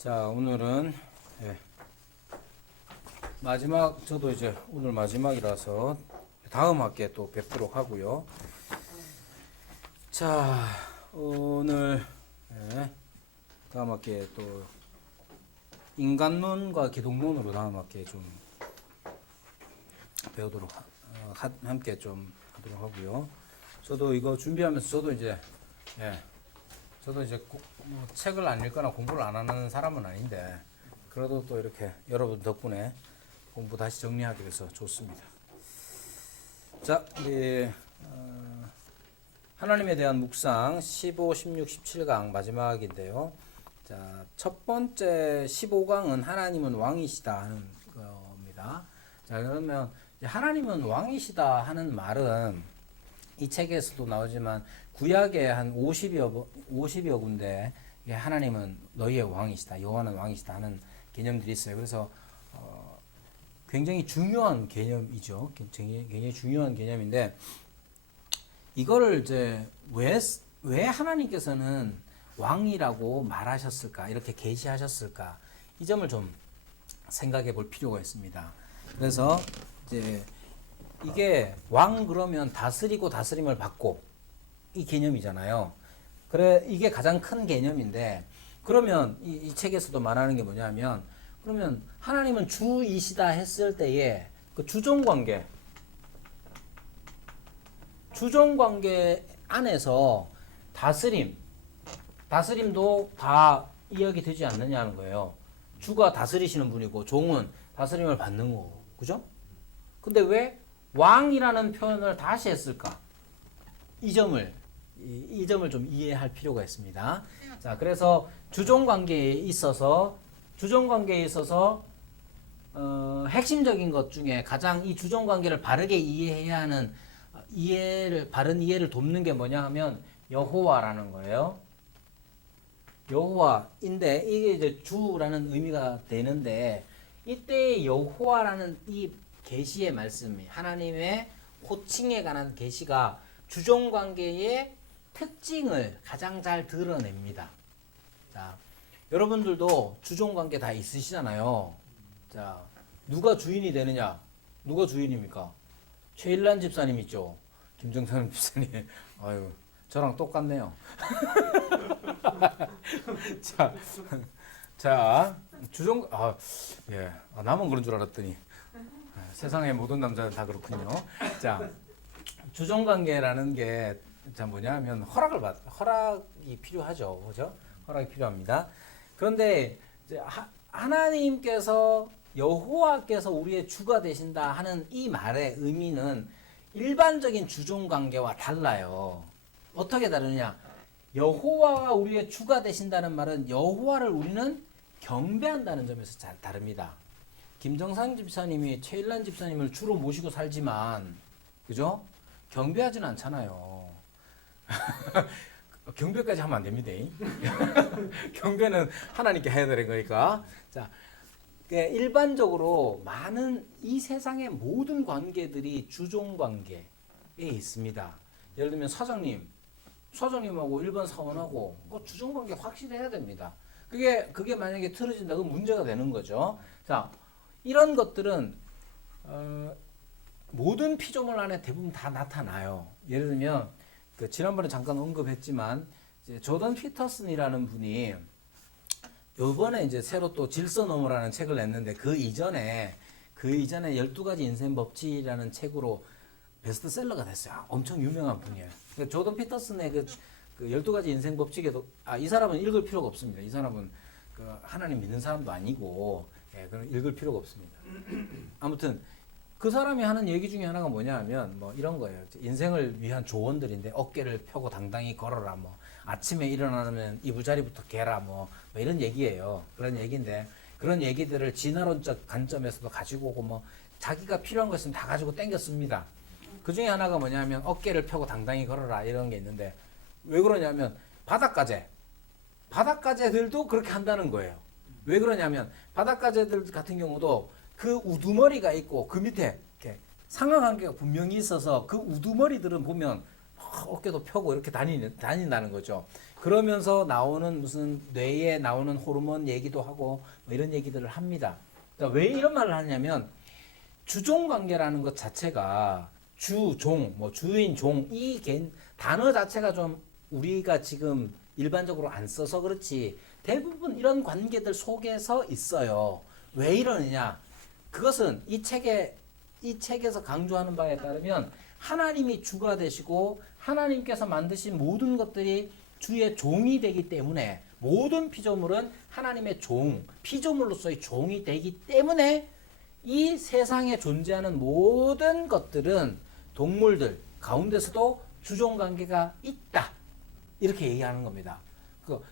자, 오늘은 마지막, 저도 이제 오늘 마지막이라서 다음 학기에 또 뵙도록 하고요. 자, 오늘 다음 학기에 또 인간론과 기독론으로 다음 학기에 좀 배우도록 함께 좀 하도록 하고요. 저도 이거 준비하면서 저도 이제 뭐 책을 안 읽거나 공부를 안 하는 사람은 아닌데 그래도 또 이렇게 여러분 덕분에 공부 다시 정리하게 돼서 좋습니다. 자, 우리 하나님에 대한 묵상 15, 16, 17강 마지막인데요. 자, 첫 번째 15강은 하나님은 왕이시다 하는 겁니다. 자, 그러면 하나님은 왕이시다 하는 말은 이 책에서도 나오지만 구약에 한 50여 군데 하나님은 너희의 왕이시다, 여호와는 왕이시다 하는 개념들이 있어요. 그래서 굉장히 중요한 개념이죠. 굉장히 중요한 개념인데 이거를 이제 왜 하나님께서는 왕이라고 말하셨을까, 이렇게 계시하셨을까, 이 점을 좀 생각해 볼 필요가 있습니다. 그래서 이제 이게 왕 그러면 다스리고 다스림을 받고 이 개념이잖아요. 그래, 이게 가장 큰 개념인데 그러면 이 책에서도 말하는 게 뭐냐면, 그러면 하나님은 주이시다 했을 때에 그 주종관계 안에서 다스림도 다 이야기 되지 않느냐는 거예요. 주가 다스리시는 분이고 종은 다스림을 받는 거고, 그죠? 근데 왜 왕이라는 표현을 다시 했을까? 이 점을 좀 이해할 필요가 있습니다. 자, 그래서 주종 관계에 있어서 핵심적인 것 중에 가장 이 주종 관계를 바르게 이해해야 하는 바른 이해를 돕는 게 뭐냐 하면 여호와라는 거예요. 여호와인데 이게 이제 주라는 의미가 되는데, 이때 여호와라는 이 계시의 말씀이 하나님의 호칭에 관한 계시가 주종 관계의 특징을 가장 잘 드러냅니다. 자, 여러분들도 주종 관계 다 있으시잖아요. 자, 누가 주인이 되느냐? 누가 주인입니까? 최일란 집사님 있죠. 김정찬 집사님. 아유, 저랑 똑같네요. 자, 주종, 나만 그런 줄 알았더니 세상의 모든 남자는 다 그렇군요. 자, 주종관계라는 게 뭐냐면 허락이 필요하죠, 그죠? 허락이 필요합니다. 그런데 이제 하나님께서 여호와께서 우리의 주가 되신다 하는 이 말의 의미는 일반적인 주종관계와 달라요. 어떻게 다르냐? 여호와가 우리의 주가 되신다는 말은 여호와를 우리는 경배한다는 점에서 잘 다릅니다. 김정상 집사님이 최일란 집사님을 주로 모시고 살지만, 그죠? 경배하진 않잖아요. 경배까지 하면 안 됩니다. 경배는 하나님께 해야 되는 거니까. 자, 일반적으로 많은 이 세상의 모든 관계들이 주종 관계에 있습니다. 예를 들면 사장님하고 일반 사원하고 주종 관계 확실해야 됩니다. 그게 만약에 틀어진다, 그건 문제가 되는 거죠. 자, 이런 것들은 모든 피조물 안에 대부분 다 나타나요. 예를 들면 지난번에 잠깐 언급했지만 이제 조던 피터슨이라는 분이 요번에 이제 새로 또 질서너머라는 책을 냈는데 그 이전에 12가지 인생 법칙이라는 책으로 베스트셀러가 됐어요. 엄청 유명한 분이에요. 그러니까 조던 피터슨의 그 12가지 인생 법칙에도 이 사람은 읽을 필요가 없습니다. 이 사람은 하나님 믿는 사람도 아니고 그럼 읽을 필요가 없습니다. 아무튼 그 사람이 하는 얘기 중에 하나가 뭐냐 하면 뭐 이런 거예요. 인생을 위한 조언들인데 어깨를 펴고 당당히 걸어라, 뭐 아침에 일어나면 이부자리부터 개라, 뭐 이런 얘기예요. 그런 얘기인데 그런 얘기들을 진화론적 관점에서도 가지고 오고 뭐 자기가 필요한 것은 다 가지고 땡겼습니다. 그 중에 하나가 뭐냐 하면 어깨를 펴고 당당히 걸어라, 이런 게 있는데 왜 그러냐면 바닷가재들도 그렇게 한다는 거예요. 왜 그러냐면 바닷가재들 같은 경우도 그 우두머리가 있고 그 밑에 이렇게 상하관계가 분명히 있어서 그 우두머리들은 보면 어깨도 펴고 이렇게 다닌다는 거죠. 그러면서 나오는 무슨 뇌에 나오는 호르몬 얘기도 하고 뭐 이런 얘기들을 합니다. 그러니까 왜 이런 말을 하냐면 주종 관계라는 것 자체가 주종, 뭐 주인, 종, 이 단어 자체가 좀 우리가 지금 일반적으로 안 써서 그렇지 대부분 이런 관계들 속에서 있어요. 왜 이러느냐? 그것은 이 책에서 강조하는 바에 따르면 하나님이 주가 되시고 하나님께서 만드신 모든 것들이 주의 종이 되기 때문에 모든 피조물은 하나님의 종, 피조물로서의 종이 되기 때문에 이 세상에 존재하는 모든 것들은 동물들 가운데서도 주종 관계가 있다. 이렇게 얘기하는 겁니다.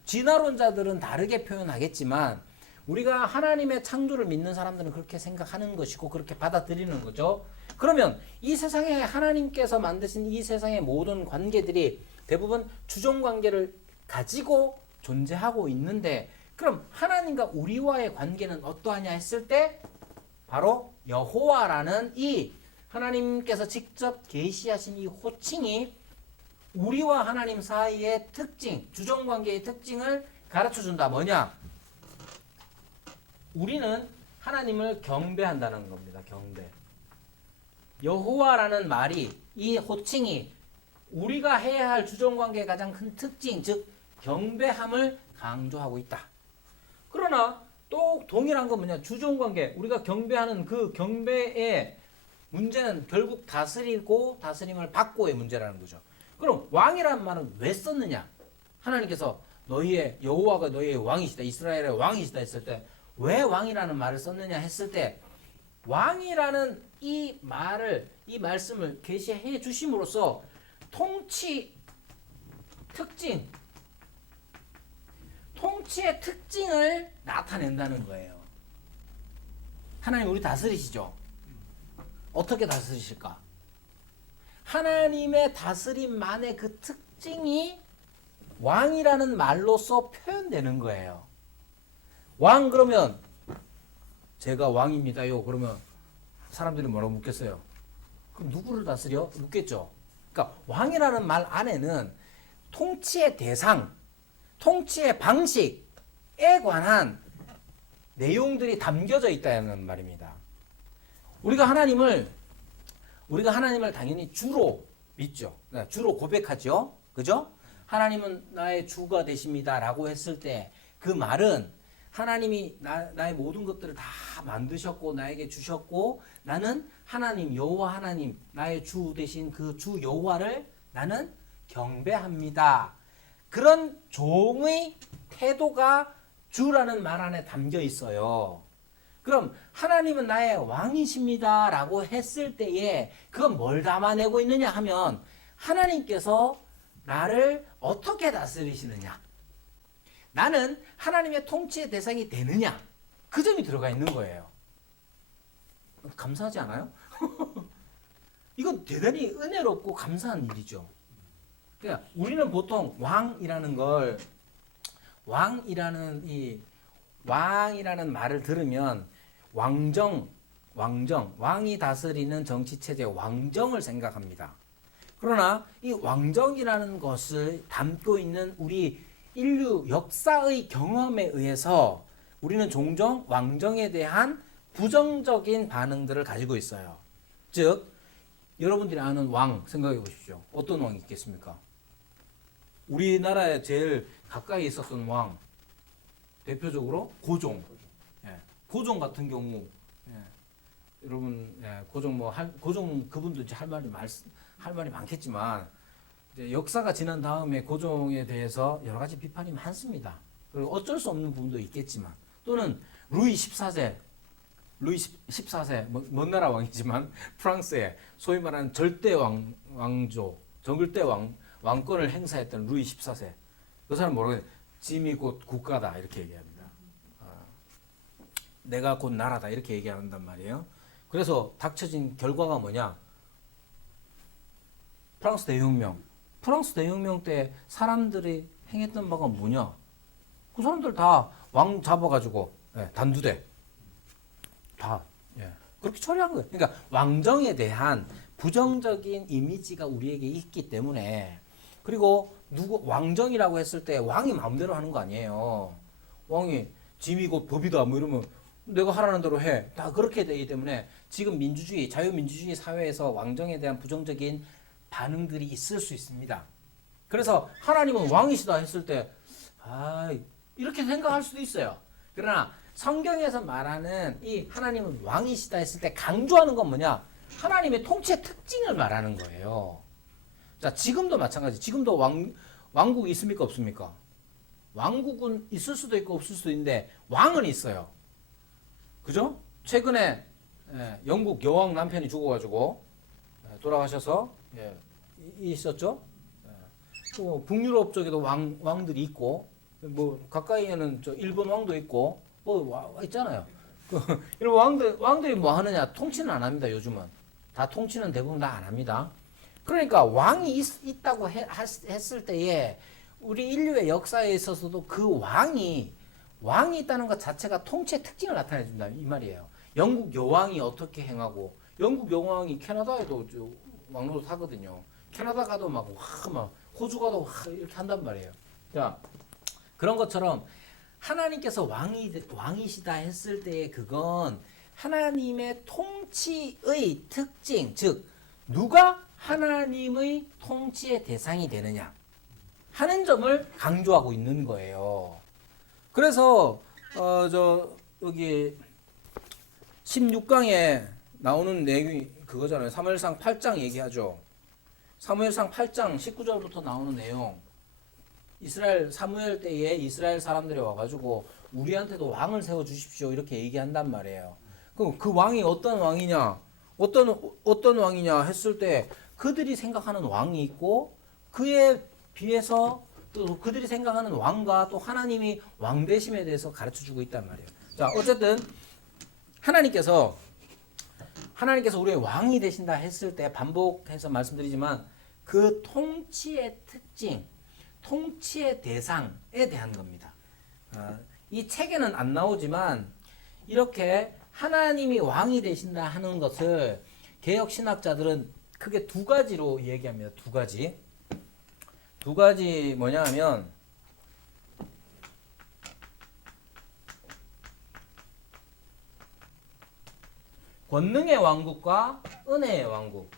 진화론자들은 다르게 표현하겠지만 우리가 하나님의 창조를 믿는 사람들은 그렇게 생각하는 것이고 그렇게 받아들이는 거죠. 그러면 이 세상에 하나님께서 만드신 이 세상의 모든 관계들이 대부분 주종 관계를 가지고 존재하고 있는데 그럼 하나님과 우리와의 관계는 어떠하냐 했을 때 바로 여호와라는 이 하나님께서 직접 계시하신 이 호칭이 우리와 하나님 사이의 특징, 주종관계의 특징을 가르쳐준다. 뭐냐? 우리는 하나님을 경배한다는 겁니다. 경배. 여호와라는 말이, 이 호칭이 우리가 해야 할 주종관계의 가장 큰 특징, 즉 경배함을 강조하고 있다. 그러나 또 동일한 건 뭐냐? 주종관계, 우리가 경배하는 그 경배의 문제는 결국 다스리고 다스림을 받고의 문제라는 거죠. 그럼 왕이라는 말은 왜 썼느냐? 하나님께서 너희의 여호와가 너희의 왕이시다, 이스라엘의 왕이시다 했을 때 왜 왕이라는 말을 썼느냐 했을 때 왕이라는 이 말을, 이 말씀을 계시해 주심으로써 통치 특징, 통치의 특징을 나타낸다는 거예요. 하나님 우리 다스리시죠? 어떻게 다스리실까? 하나님의 다스림만의 그 특징이 왕이라는 말로써 표현되는 거예요. 왕 그러면 제가 왕입니다요. 그러면 사람들이 뭐라고 묻겠어요? 그럼 누구를 다스려? 묻겠죠. 그러니까 왕이라는 말 안에는 통치의 대상, 통치의 방식에 관한 내용들이 담겨져 있다는 말입니다. 우리가 하나님을 당연히 주로 믿죠. 주로 고백하죠. 그죠? 하나님은 나의 주가 되십니다라고 했을 때 그 말은 하나님이 나의 모든 것들을 다 만드셨고 나에게 주셨고 나는 하나님 여호와 하나님 나의 주 되신 그 주 여호와를 나는 경배합니다. 그런 종의 태도가 주라는 말 안에 담겨 있어요. 그럼 하나님은 나의 왕이십니다 라고 했을 때에 그건 뭘 담아내고 있느냐 하면 하나님께서 나를 어떻게 다스리시느냐, 나는 하나님의 통치의 대상이 되느냐, 그 점이 들어가 있는 거예요. 감사하지 않아요? 이건 대단히 은혜롭고 감사한 일이죠. 그러니까 우리는 보통 왕이라는 말을 들으면 왕이 다스리는 정치체제 왕정을 생각합니다. 그러나 이 왕정이라는 것을 담고 있는 우리 인류 역사의 경험에 의해서 우리는 종종 왕정에 대한 부정적인 반응들을 가지고 있어요. 즉, 여러분들이 아는 왕 생각해 보십시오. 어떤 왕이 있겠습니까? 우리나라에 제일 가까이 있었던 왕, 대표적으로 고종. 고종 같은 경우, 여러분, 고종 그분도 이제 할 말이 많겠지만, 이제 역사가 지난 다음에 고종에 대해서 여러 가지 비판이 많습니다. 그리고 어쩔 수 없는 부분도 있겠지만, 또는 루이 14세, 먼 나라 왕이지만 프랑스의 소위 말하는 절대 왕권을 행사했던 루이 14세. 그 사람 뭐라고 해요? 짐이 곧 국가다 이렇게 얘기합니다. 내가 곧 나라다 이렇게 얘기한단 말이에요. 그래서 닥쳐진 결과가 뭐냐? 프랑스 대혁명 때 사람들이 행했던 바가 뭐냐? 그 사람들 다 왕 잡아가지고 단두대 다 그렇게 처리한 거예요. 그러니까 왕정에 대한 부정적인 이미지가 우리에게 있기 때문에 그리고 누구 왕정이라고 했을 때 왕이 마음대로 하는 거 아니에요. 왕이 짐이 곧 법이다 뭐 이러면 내가 하라는 대로 해. 다 그렇게 되기 때문에 지금 민주주의, 자유민주주의 사회에서 왕정에 대한 부정적인 반응들이 있을 수 있습니다. 그래서 하나님은 왕이시다 했을 때 이렇게 생각할 수도 있어요. 그러나 성경에서 말하는 이 하나님은 왕이시다 했을 때 강조하는 건 뭐냐? 하나님의 통치의 특징을 말하는 거예요. 자, 지금도 마찬가지. 지금도 왕국이 있습니까? 없습니까? 왕국은 있을 수도 있고 없을 수도 있는데 왕은 있어요. 그죠? 최근에 영국 여왕 남편이 죽어가지고 돌아가셔서 있었죠. 또 북유럽 쪽에도 왕들이 있고 뭐 가까이에는 저 일본 왕도 있고 뭐 있잖아요. 이런 왕들이 뭐 하느냐? 통치는 안 합니다. 요즘은 다 통치는 대부분 다 안 합니다. 그러니까 왕이 있다고 했을 때에 우리 인류의 역사에 있어서도 그 왕이 있다는 것 자체가 통치의 특징을 나타내 준다 이 말이에요. 영국 여왕이 어떻게 행하고 영국 여왕이 캐나다에도 왕노릇 하거든요. 캐나다 가도 막 호주 가도 이렇게 한단 말이에요. 자, 그런 것처럼 하나님께서 왕이시다 했을 때 그건 하나님의 통치의 특징, 즉 누가 하나님의 통치의 대상이 되느냐 하는 점을 강조하고 있는 거예요. 그래서 여기 16강에 나오는 내용이 그거잖아요. 사무엘상 8장 얘기하죠. 사무엘상 8장 19절부터 나오는 내용. 사무엘 때에 이스라엘 사람들이 와가지고 우리한테도 왕을 세워 주십시오 이렇게 얘기한단 말이에요. 그럼 그 왕이 어떤 왕이냐? 어떤 왕이냐 했을 때 그들이 생각하는 왕이 있고 그에 비해서 또 그들이 생각하는 왕과 또 하나님이 왕 되심에 대해서 가르쳐 주고 있단 말이에요. 자, 어쨌든 하나님께서 우리의 왕이 되신다 했을 때 반복해서 말씀드리지만 그 통치의 특징, 통치의 대상에 대한 겁니다. 이 책에는 안 나오지만 이렇게 하나님이 왕이 되신다 하는 것을 개혁 신학자들은 크게 두 가지로 얘기합니다. 두 가지 뭐냐 하면 권능의 왕국과 은혜의 왕국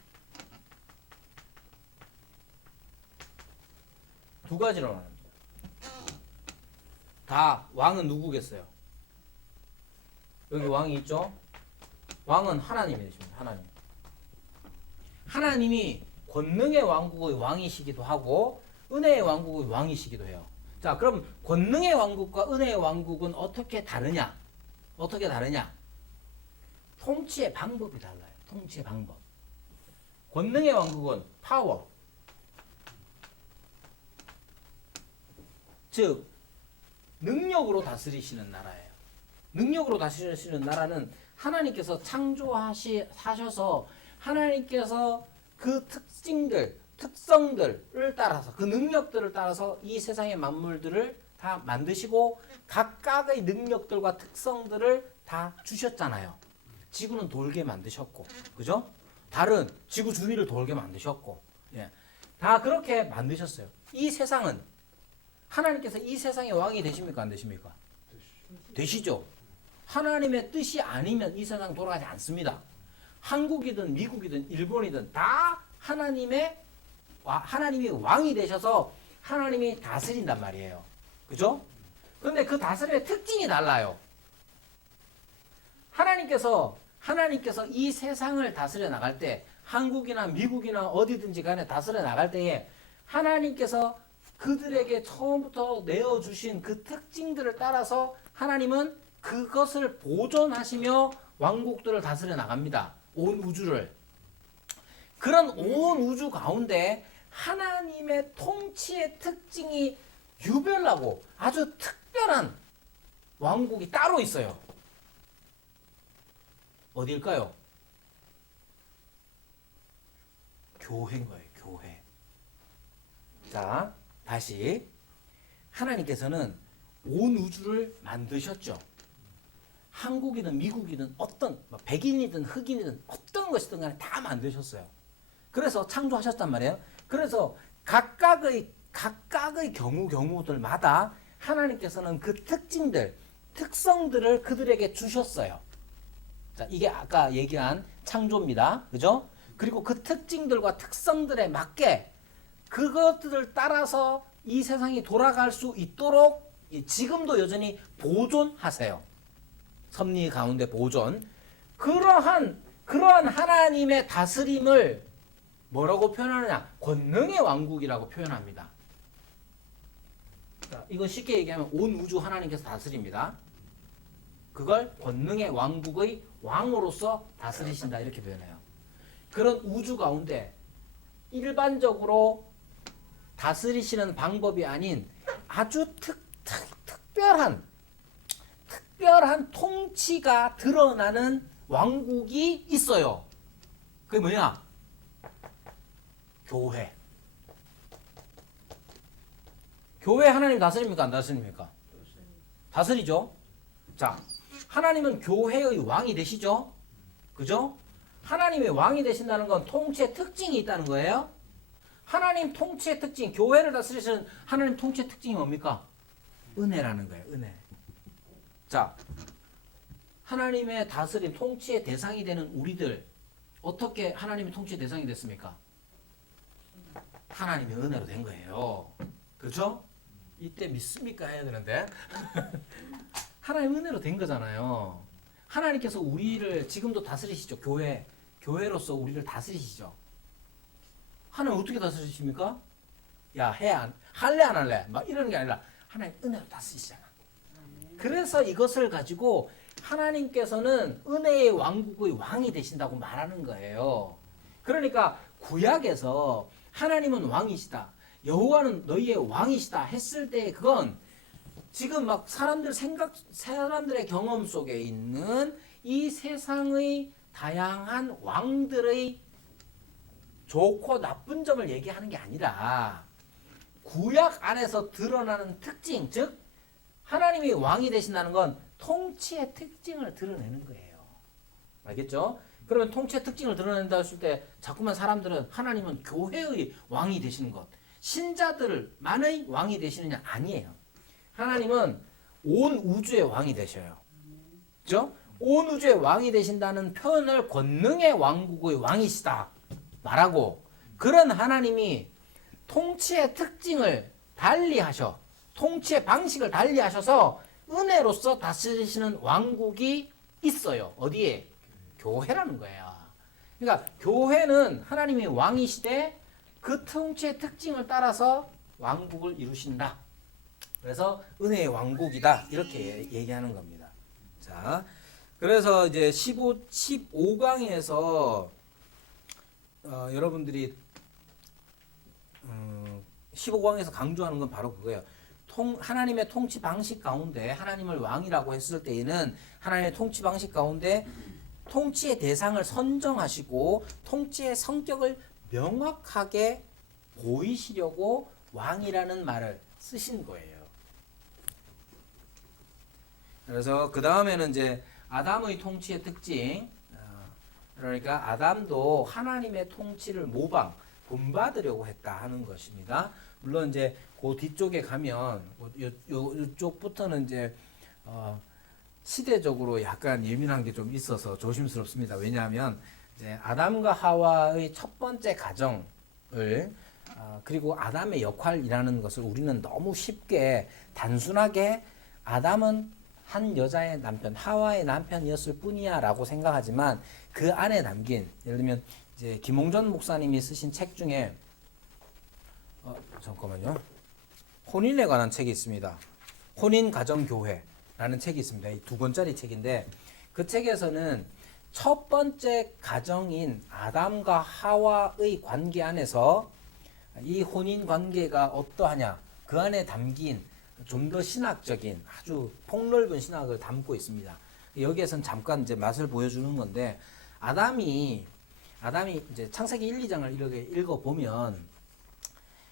두 가지로 말합니다. 다 왕은 누구겠어요? 여기 왕이 있죠? 왕은 하나님이 되십니다. 하나님이 권능의 왕국의 왕이시기도 하고 은혜의 왕국의 왕이시기도 해요. 자, 그럼 권능의 왕국과 은혜의 왕국은 어떻게 다르냐? 통치의 방법이 달라요. 통치의 방법. 권능의 왕국은 파워. 즉 능력으로 다스리시는 나라예요. 능력으로 다스리시는 나라는 하나님께서 창조하셔서 하나님께서 그 특성들을 따라서 그 능력들을 따라서 이 세상의 만물들을 다 만드시고 각각의 능력들과 특성들을 다 주셨잖아요. 지구는 돌게 만드셨고, 그죠? 달은 지구 주위를 돌게 만드셨고, 다 그렇게 만드셨어요. 이 세상은 하나님께서 이 세상의 왕이 되십니까? 안 되십니까? 되시죠. 하나님의 뜻이 아니면 이 세상 돌아가지 않습니다. 한국이든 미국이든 일본이든 다 하나님이 왕이 되셔서 하나님이 다스린단 말이에요. 그죠? 근데 그 다스림의 특징이 달라요. 하나님께서 이 세상을 다스려 나갈 때 한국이나 미국이나 어디든지 간에 다스려 나갈 때에 하나님께서 그들에게 처음부터 내어주신 그 특징들을 따라서 하나님은 그것을 보존하시며 왕국들을 다스려 나갑니다. 온 우주를. 그런 온 우주 가운데 하나님의 통치의 특징이 유별나고 아주 특별한 왕국이 따로 있어요. 어디일까요? 교회인 거예요. 교회. 자, 다시 하나님께서는 온 우주를 만드셨죠. 한국이든 미국이든 어떤 백인이든 흑인이든 어떤 것이든 간에 다 만드셨어요. 그래서 창조하셨단 말이에요. 그래서 각각의 경우들마다 하나님께서는 그 특성들을 그들에게 주셨어요. 자, 이게 아까 얘기한 창조입니다. 그죠? 그리고 그 특징들과 특성들에 맞게 그것들을 따라서 이 세상이 돌아갈 수 있도록 지금도 여전히 보존하세요. 섭리 가운데 보존. 그러한 하나님의 다스림을 뭐라고 표현하느냐? 권능의 왕국이라고 표현합니다. 자, 이건 쉽게 얘기하면 온 우주 하나님께서 다스립니다. 그걸 권능의 왕국의 왕으로서 다스리신다 이렇게 표현해요. 그런 우주 가운데 일반적으로 다스리시는 방법이 아닌 아주 특별한 통치가 드러나는 왕국이 있어요. 그게 뭐냐? 교회. 교회 하나님 다스립니까? 안 다스립니까? 다스리죠. 자, 하나님은 교회의 왕이 되시죠? 그죠? 하나님의 왕이 되신다는 건 통치의 특징이 있다는 거예요. 하나님 통치의 특징, 교회를 다스리시는 하나님 통치의 특징이 뭡니까? 은혜라는 거예요. 은혜. 자, 하나님의 다스림, 통치의 대상이 되는 우리들 어떻게 하나님의 통치의 대상이 됐습니까? 하나님의 은혜로 된 거예요. 그렇죠? 이때 믿습니까? 해야 되는데 하나님 은혜로 된 거잖아요. 하나님께서 우리를 지금도 다스리시죠. 교회로서 우리를 다스리시죠. 하나님 어떻게 다스리십니까? 야, 할래 안 할래? 막 이러는 게 아니라 하나님 은혜로 다스리시잖아. 그래서 이것을 가지고 하나님께서는 은혜의 왕국의 왕이 되신다고 말하는 거예요. 그러니까 구약에서 하나님은 왕이시다, 여호와는 너희의 왕이시다 했을 때 그건 지금 막 사람들의 경험 속에 있는 이 세상의 다양한 왕들의 좋고 나쁜 점을 얘기하는 게 아니라 구약 안에서 드러나는 특징, 즉 하나님이 왕이 되신다는 건 통치의 특징을 드러내는 거예요. 알겠죠? 그러면 통치의 특징을 드러낸다 했을 때 자꾸만 사람들은 하나님은 교회의 왕이 되시는 것, 신자들만의 왕이 되시느냐? 아니에요. 하나님은 온 우주의 왕이 되셔요. 그죠? 온 우주의 왕이 되신다는 표현을 권능의 왕국의 왕이시다 말하고, 그런 하나님이 통치의 특징을 달리하셔, 통치의 방식을 달리하셔서 은혜로서 다스리시는 왕국이 있어요. 어디에? 교회라는 거예요. 그러니까 교회는 하나님이 왕이시되 그 통치의 특징을 따라서 왕국을 이루신다. 그래서 은혜의 왕국이다. 이렇게 얘기하는 겁니다. 자, 그래서 이제 15강에서 여러분들이 15강에서 강조하는 건 바로 그거예요. 하나님의 통치 방식 가운데 하나님을 왕이라고 했을 때에는 하나님의 통치 방식 가운데 통치의 대상을 선정하시고 통치의 성격을 명확하게 보이시려고 왕이라는 말을 쓰신 거예요. 그래서 그 다음에는 이제 아담의 통치의 특징, 그러니까 아담도 하나님의 통치를 본받으려고 했다 하는 것입니다. 물론 이제 그 뒤쪽에 가면 이쪽부터는 이제 시대적으로 약간 예민한 게 좀 있어서 조심스럽습니다. 왜냐하면 이제 아담과 하와의 첫 번째 가정을 그리고 아담의 역할이라는 것을 우리는 너무 쉽게 단순하게 아담은 한 여자의 남편, 하와의 남편이었을 뿐이야라고 생각하지만 그 안에 담긴, 예를 들면 이제 김홍전 목사님이 쓰신 책 중에 잠깐만요. 혼인에 관한 책이 있습니다. 혼인 가정 교회라는 책이 있습니다. 이 2권짜리 책인데 그 책에서는 첫 번째 가정인 아담과 하와의 관계 안에서 이 혼인 관계가 어떠하냐, 그 안에 담긴 좀 더 신학적인 아주 폭넓은 신학을 담고 있습니다. 여기에서는 잠깐 이제 맛을 보여주는 건데, 아담이 이제 창세기 1, 2장을 이렇게 읽어보면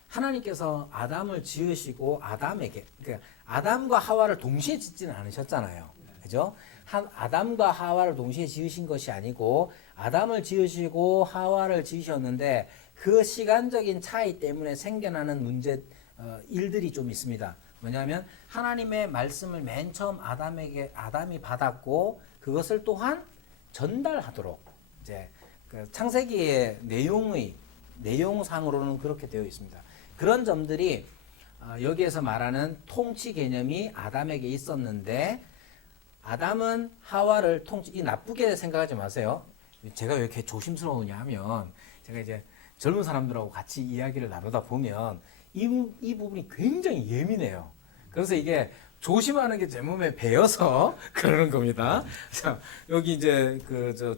하나님께서 아담을 지으시고 아담에게, 그러니까 아담과 하와를 동시에 짓지는 않으셨잖아요. 그죠? 아담과 하와를 동시에 지으신 것이 아니고 아담을 지으시고 하와를 지으셨는데 그 시간적인 차이 때문에 생겨나는 일들이 좀 있습니다. 뭐냐면 하나님의 말씀을 맨 처음 아담이 받았고 그것을 또한 전달하도록 이제 그 창세기의 내용상으로는 그렇게 되어 있습니다. 그런 점들이 여기에서 말하는 통치 개념이 아담에게 있었는데 아담은 하와를 이 나쁘게 생각하지 마세요. 제가 왜 이렇게 조심스러우냐 하면 제가 이제 젊은 사람들하고 같이 이야기를 나누다 보면 이 부분이 굉장히 예민해요. 그래서 이게 조심하는 게 제 몸에 배어서 그러는 겁니다. 자, 여기 이제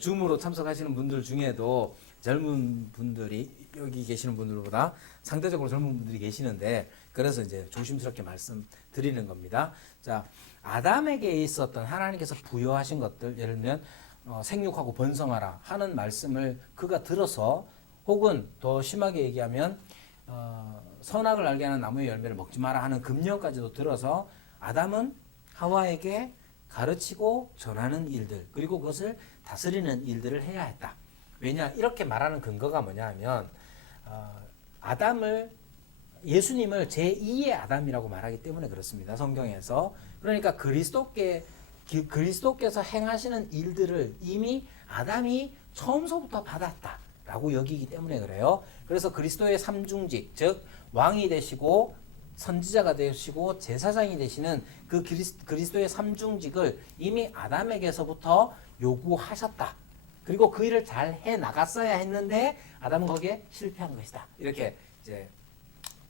줌으로 참석하시는 분들 중에도 젊은 분들이 여기 계시는 분들보다 상대적으로 젊은 분들이 계시는데 그래서 이제 조심스럽게 말씀드리는 겁니다. 자, 아담에게 있었던 하나님께서 부여하신 것들 예를 들면 생육하고 번성하라 하는 말씀을 그가 들어서 혹은 더 심하게 얘기하면 선악을 알게 하는 나무의 열매를 먹지 마라 하는 금령까지도 들어서 아담은 하와에게 가르치고 전하는 일들 그리고 그것을 다스리는 일들을 해야 했다. 왜냐 이렇게 말하는 근거가 뭐냐 하면 예수님을 제2의 아담이라고 말하기 때문에 그렇습니다. 성경에서. 그러니까 그리스도께서 행하시는 일들을 이미 아담이 처음서부터 받았다라고 여기기 때문에 그래요. 그래서 그리스도의 삼중직, 즉 왕이 되시고 선지자가 되시고 제사장이 되시는 그 그리스도의 삼중직을 이미 아담에게서부터 요구하셨다. 그리고 그 일을 잘 해 나갔어야 했는데 아담은 거기에 실패한 것이다. 이렇게 이제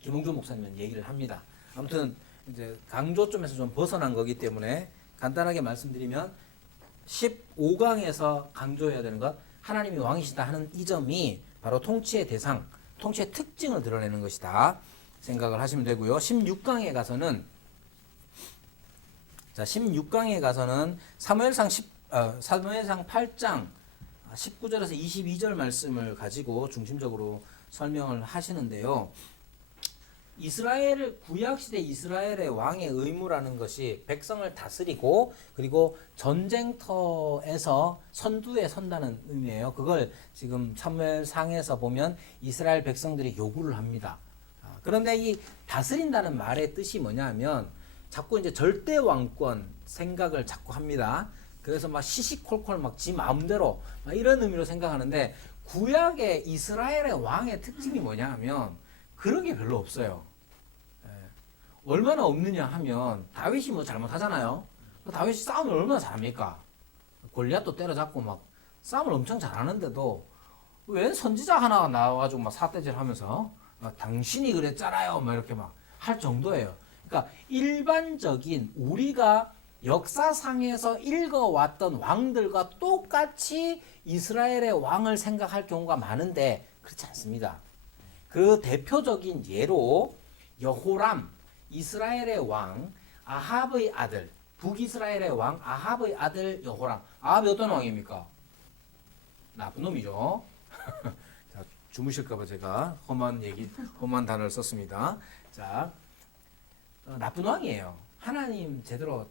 김홍준 목사님은 얘기를 합니다. 아무튼 이제 강조점에서 좀 벗어난 거기 때문에 간단하게 말씀드리면 15강에서 강조해야 되는 것 하나님이 왕이시다 하는 이 점이 바로 통치의 대상, 통치의 특징을 드러내는 것이다 생각을 하시면 되고요. 16강에 가서는 사무엘상 8장 19절에서 22절 말씀을 가지고 중심적으로 설명을 하시는데요. 구약시대 이스라엘의 왕의 의무라는 것이 백성을 다스리고 그리고 전쟁터에서 선두에 선다는 의미예요. 그걸 지금 사무엘상에서 보면 이스라엘 백성들이 요구를 합니다. 그런데 이 다스린다는 말의 뜻이 뭐냐 하면 자꾸 이제 절대 왕권 생각을 자꾸 합니다. 그래서 막 시시콜콜 막 지 마음대로 막 이런 의미로 생각하는데 구약의 이스라엘의 왕의 특징이 뭐냐 하면 그런 게 별로 없어요. 얼마나 없느냐 하면 다윗이 뭐 잘못하잖아요. 다윗이 싸움을 얼마나 잘합니까? 골리앗도 때려잡고 막 싸움을 엄청 잘하는데도 웬 선지자 하나가 나와가지고 막 삿대질하면서 당신이 그랬잖아요. 막 이렇게 막 할 정도예요. 그러니까 일반적인 우리가 역사상에서 읽어왔던 왕들과 똑같이 이스라엘의 왕을 생각할 경우가 많은데 그렇지 않습니다. 그 대표적인 예로 여호람 이스라엘의 왕 아합의 아들 북이스라엘의 왕 아합의 아들 여호람. 아합이 어떤 왕입니까? 나쁜 놈이죠. 자, 주무실까봐 제가 험한 단어를 썼습니다. 자, 나쁜 왕이에요. 하나님 제대로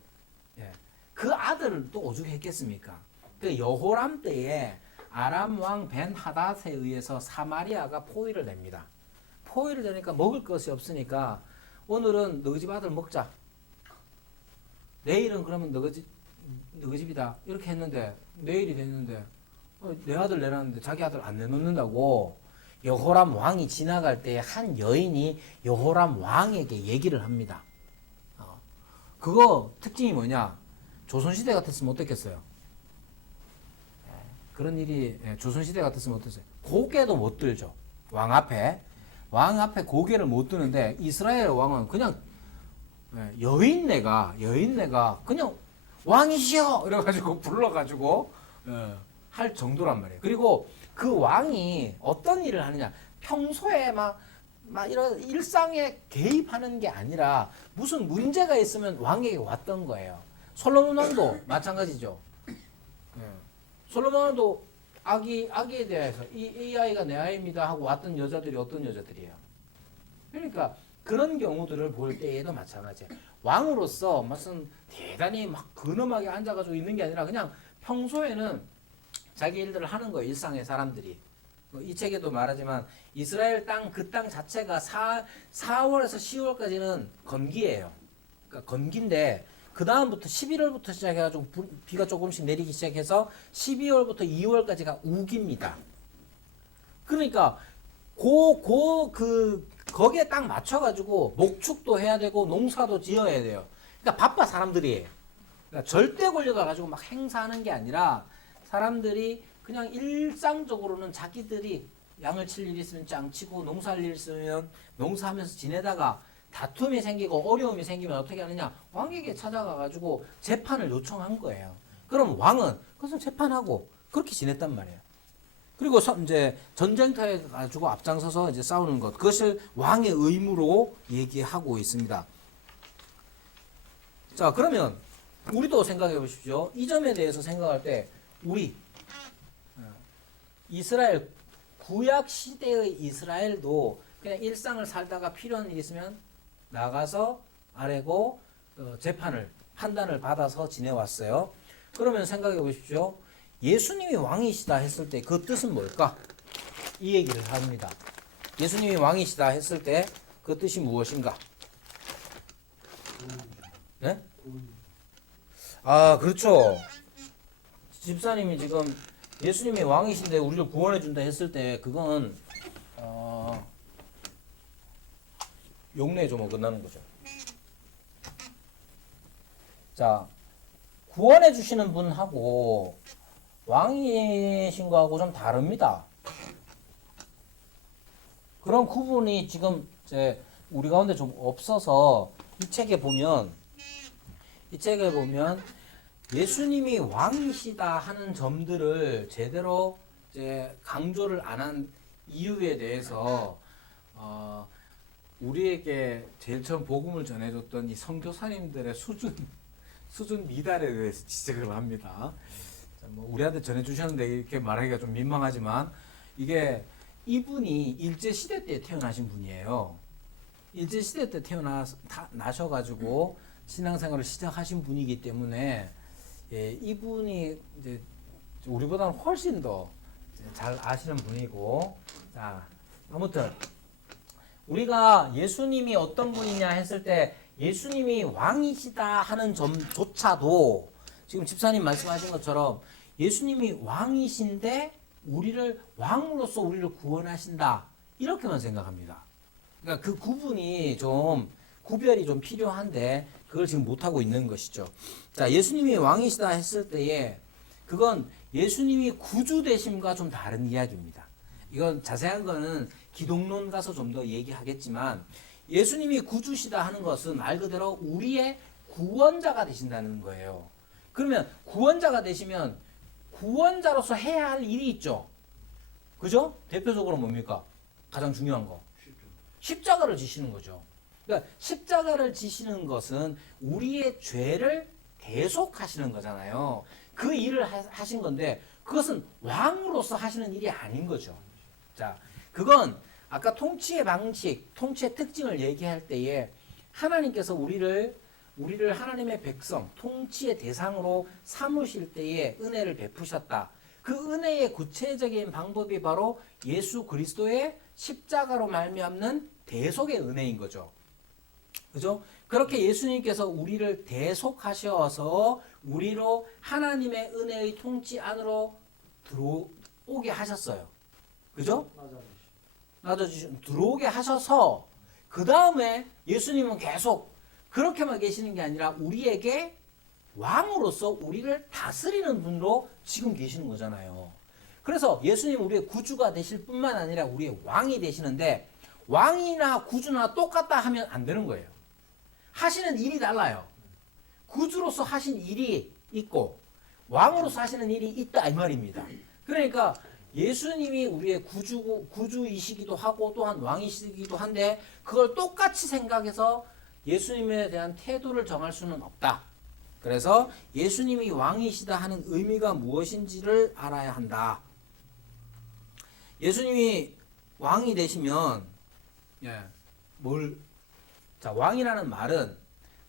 그 아들을 또 오죽했겠습니까? 그 여호람 때에 아람 왕 벤 하닷에 의해서 사마리아가 포위를 됩니다. 포위를 되니까 먹을 것이 없으니까 오늘은 너희 집 아들 먹자. 내일은 그러면 너희 집이다. 이렇게 했는데 내일이 됐는데 내 아들 내놨는데 자기 아들 안 내놓는다고 여호람 왕이 지나갈 때 한 여인이 여호람 왕에게 얘기를 합니다. 그거 특징이 뭐냐? 조선시대 같았으면 어땠겠어요? 그런 일이 조선시대 같았으면 어땠어요? 고개도 못 들죠. 왕 앞에 고개를 못 드는데 이스라엘 왕은 그냥 여인네가 그냥 왕이시여 이래가지고 불러가지고 할 정도란 말이에요. 그리고 그 왕이 어떤 일을 하느냐? 평소에 막 이런 일상에 개입하는 게 아니라 무슨 문제가 있으면 왕에게 왔던 거예요. 솔로몬 왕도 마찬가지죠. 솔로몬 왕도 아기에 대해서 이 아이가 내 아이입니다 하고 왔던 여자들이 어떤 여자들이에요? 그러니까 그런 경우들을 볼 때에도 마찬가지예요. 왕으로서 무슨 대단히 막 근엄하게 앉아가지고 있는 게 아니라 그냥 평소에는 자기 일들을 하는 거예요. 일상의 사람들이. 이 책에도 말하지만 이스라엘 땅 그 땅 자체가 4월에서 10월까지는 건기예요. 그러니까 건기인데 그 다음부터 11월부터 시작해가지고 비가 조금씩 내리기 시작해서 12월부터 2월까지가 우기입니다. 그러니까 거기에 딱 맞춰가지고 목축도 해야 되고 농사도 지어야 돼요. 그러니까 바빠 사람들이. 그러니까 절대 권력을 가지고 막 행사하는 게 아니라 사람들이 그냥 일상적으로는 자기들이 양을 칠 일이 있으면 짱치고 농사할 일이 있으면 농사하면서 지내다가 다툼이 생기고 어려움이 생기면 어떻게 하느냐? 왕에게 찾아가가지고 재판을 요청한 거예요. 그럼 왕은 그것을 재판하고 그렇게 지냈단 말이에요. 그리고 이제 전쟁터에 가지고 앞장서서 이제 싸우는 것, 그것을 왕의 의무로 얘기하고 있습니다. 자, 그러면 우리도 생각해 보십시오. 이 점에 대해서 생각할 때 우리 이스라엘 구약 시대의 이스라엘도 그냥 일상을 살다가 필요한 일이 있으면 나가서 아래고 재판을 판단을 받아서 지내왔어요. 그러면 생각해 보십시오. 예수님이 왕이시다 했을 때 그 뜻은 뭘까? 이 얘기를 합니다. 예수님이 왕이시다 했을 때 그 뜻이 무엇인가? 네? 아, 그렇죠. 집사님이 지금 예수님이 왕이신데 우리를 구원해 준다 했을 때 그건 용례 조모 끝나는 거죠. 자, 구원해 주시는 분하고 왕이신 거하고 좀 다릅니다. 그런 구분이 지금 이제 우리 가운데 좀 없어서 이 책에 보면 예수님이 왕이시다 하는 점들을 제대로 이제 강조를 안 한 이유에 대해서 우리에게 제일 처음 복음을 전해줬던 이 선교사님들의 수준 미달에 대해서 지적을 합니다. 뭐 우리한테 전해주셨는데 이렇게 말하기가 좀 민망하지만 이게 이분이 일제시대 때 태어나신 분이에요. 일제시대 때 나셔가지고 신앙생활을 시작하신 분이기 때문에 예, 이분이 이제 우리보다는 훨씬 더 잘 아시는 분이고, 자, 아무튼 우리가 예수님이 어떤 분이냐 했을 때 예수님이 왕이시다 하는 점조차도 지금 집사님 말씀하신 것처럼 예수님이 왕이신데 왕으로서 우리를 구원하신다 이렇게만 생각합니다. 그러니까 그 구별이 좀 필요한데 그걸 지금 못하고 있는 것이죠. 자, 예수님이 왕이시다 했을 때에 그건 예수님이 구주 되심과 좀 다른 이야기입니다. 이건 자세한 거는 기독론 가서 좀 더 얘기하겠지만 예수님이 구주시다 하는 것은 말 그대로 우리의 구원자가 되신다는 거예요. 그러면 구원자가 되시면 구원자로서 해야 할 일이 있죠. 그죠? 대표적으로 뭡니까? 가장 중요한 거. 십자가를 지시는 거죠. 그러니까 십자가를 지시는 것은 우리의 죄를 대속하시는 거잖아요. 그 일을 하신 건데 그것은 왕으로서 하시는 일이 아닌 거죠. 자, 그건 아까 통치의 방식, 통치의 특징을 얘기할 때에 하나님께서 우리를 하나님의 백성, 통치의 대상으로 삼으실 때에 은혜를 베푸셨다. 그 은혜의 구체적인 방법이 바로 예수 그리스도의 십자가로 말미암는 대속의 은혜인 거죠. 그죠? 그렇게 예수님께서 우리를 대속하셔서 우리로 하나님의 은혜의 통치 안으로 들어오게 하셨어요. 그죠? 들어오게 하셔서 그 다음에 예수님은 계속 그렇게만 계시는 게 아니라 우리에게 왕으로서 우리를 다스리는 분으로 지금 계시는 거잖아요. 그래서 예수님 우리의 구주가 되실 뿐만 아니라 우리의 왕이 되시는데 왕이나 구주나 똑같다 하면 안 되는 거예요. 하시는 일이 달라요. 구주로서 하신 일이 있고 왕으로서 하시는 일이 있다 이 말입니다. 그러니까 예수님이 우리의 구주이시기도 하고 또한 왕이시기도 한데 그걸 똑같이 생각해서 예수님에 대한 태도를 정할 수는 없다. 그래서 예수님이 왕이시다 하는 의미가 무엇인지를 알아야 한다. 예수님이 왕이 되시면 뭘 자, 왕이라는 말은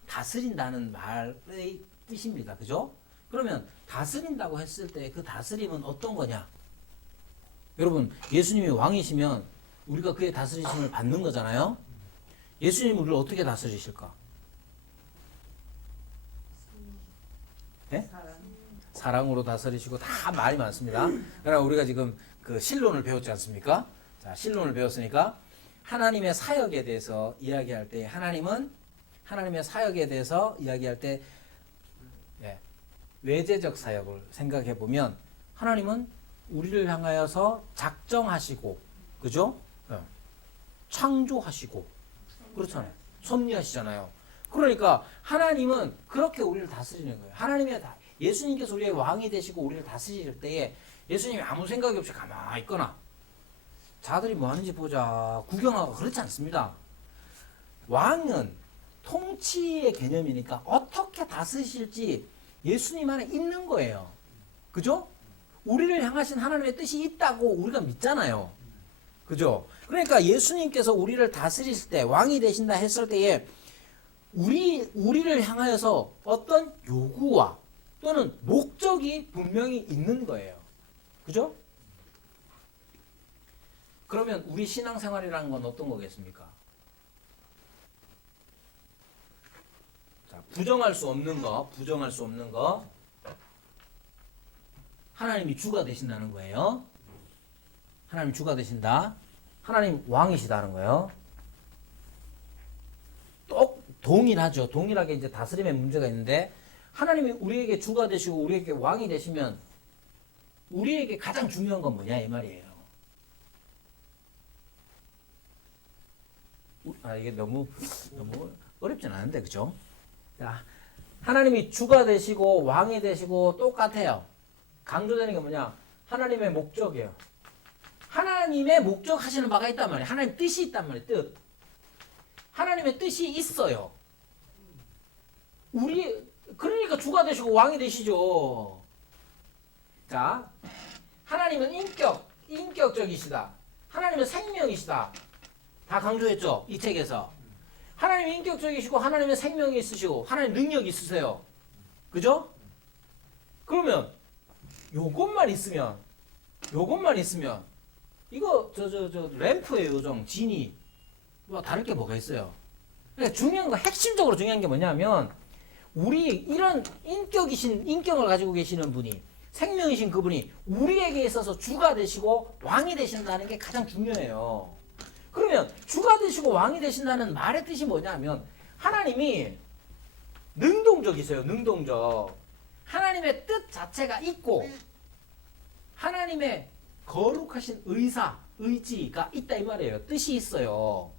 다스린다는 말의 뜻입니다. 그죠? 그러면 다스린다고 했을 때 그 다스림은 어떤 거냐? 여러분, 예수님이 왕이시면 우리가 그의 다스리심을 받는 거잖아요. 예수님이 우리를 어떻게 다스리실까? 네? 사랑으로 다스리시고 다 말이 많습니다. 그러나 우리가 지금 그 신론을 배웠지 않습니까? 자, 신론을 배웠으니까 하나님의 사역에 대해서 이야기할 때 하나님의 사역에 대해서 이야기할 때 외재적 사역을 생각해 보면 하나님은 우리를 향하여서 작정하시고, 그죠? 창조하시고, 그렇잖아요. 섭리하시잖아요. 그러니까 하나님은 그렇게 우리를 다스리는 거예요. 예수님께서 우리의 왕이 되시고 우리를 다스릴 때에 예수님이 아무 생각이 없이 가만히 있거나 자들이 뭐 하는지 보자 구경하고 그렇지 않습니다. 왕은 통치의 개념이니까 어떻게 다스리실지 예수님 안에 있는 거예요. 그죠? 우리를 향하신 하나님의 뜻이 있다고 우리가 믿잖아요. 그죠? 그러니까 예수님께서 우리를 다스리실 때, 왕이 되신다 했을 때에 우리를 향하여서 어떤 요구와 또는 목적이 분명히 있는 거예요. 그죠? 그러면 우리 신앙생활이라는 건 어떤 거겠습니까? 자, 부정할 수 없는 거. 하나님이 주가 되신다는 거예요. 하나님 주가 되신다. 하나님 왕이시다는 거예요. 또 동일하죠. 동일하게 이제 다스림의 문제가 있는데 하나님이 우리에게 주가 되시고 우리에게 왕이 되시면 우리에게 가장 중요한 건 뭐냐 이 말이에요. 이게 너무 어렵진 않은데 그죠? 자, 하나님이 주가 되시고 왕이 되시고 똑같아요. 강조되는 게 뭐냐? 하나님의 목적이에요. 하나님의 목적 하시는 바가 있단 말이에요. 하나님 뜻이 있단 말이에요. 뜻. 하나님의 뜻이 있어요. 그러니까 주가 되시고 왕이 되시죠. 자, 하나님은 인격적이시다. 하나님은 생명이시다. 다 강조했죠? 이 책에서. 하나님이 인격적이시고 하나님의 생명이 있으시고 하나님 능력이 있으세요. 그죠? 그러면 요것만 있으면 이거 램프예요. 요정 진이 뭐 다를 게 뭐가 있어요. 그러니까 중요한 거 핵심적으로 중요한 게 뭐냐면 우리 이런 인격을 가지고 계시는 분이 생명이신 그분이 우리에게 있어서 주가 되시고 왕이 되신다는 게 가장 중요해요. 그러면 주가 되시고 왕이 되신다는 말의 뜻이 뭐냐면 하나님이 능동적이세요. 능동적. 하나님의 뜻 자체가 있고 하나님의 거룩하신 의지가 있다 이 말이에요. 뜻이 있어요.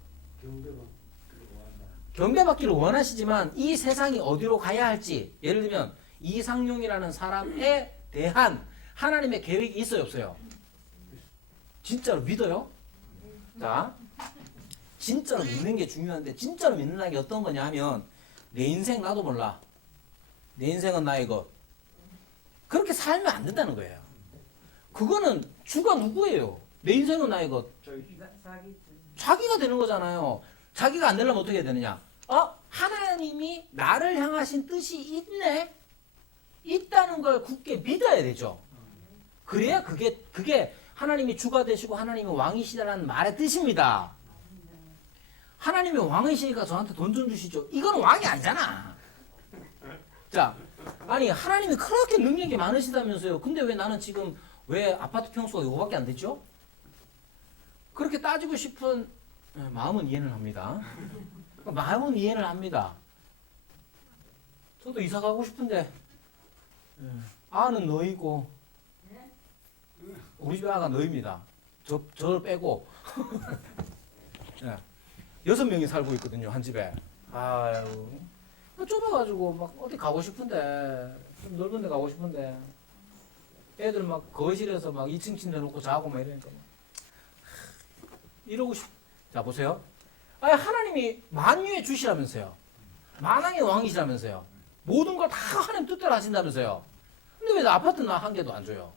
경배받기를 원하시지만 이 세상이 어디로 가야 할지 예를 들면 이상용이라는 사람에 대한 하나님의 계획이 있어요 없어요? 진짜로 믿어요? 자, 진짜로 믿는 게 중요한데 진짜로 믿는다는 게 어떤 거냐 하면 내 인생 나도 몰라. 내 인생은 나의 것. 그렇게 살면 안 된다는 거예요. 그거는 주가 누구예요? 내 인생은 나의 것. 자기가 되는 거잖아요. 자기가 안 되려면 어떻게 해야 되느냐? 하나님이 나를 향하신 뜻이 있다는 걸 굳게 믿어야 되죠. 그래야 그게 하나님이 주가 되시고 하나님이 왕이시다라는 말의 뜻입니다. 하나님이 왕이시니까 저한테 돈 좀 주시죠. 이건 왕이 아니잖아. 자, 아니 하나님이 그렇게 능력이 많으시다면서요. 근데 왜 나는 지금 왜 아파트 평수가 이거밖에 안 되죠? 그렇게 따지고 싶은 마음은 이해는 합니다. 마음은 이해를 합니다. 저도 이사 가고 싶은데 아는 너희고 우리 집 아가 너희입니다. 저를 빼고 6명이 살고 있거든요. 한 집에. 아유 좁아가지고 막 어디 가고 싶은데 좀 넓은 데 가고 싶은데 애들 막 거실에서 막 2층 침대 놓고 자고 막 이러니까 이러고 자 보세요. 하나님이 만유의 주시라면서요. 만왕의 왕이시라면서요. 모든 걸 다 하나님 뜻대로 하신다면서요. 근데 왜 나 아파트 나 한 개도 안 줘요?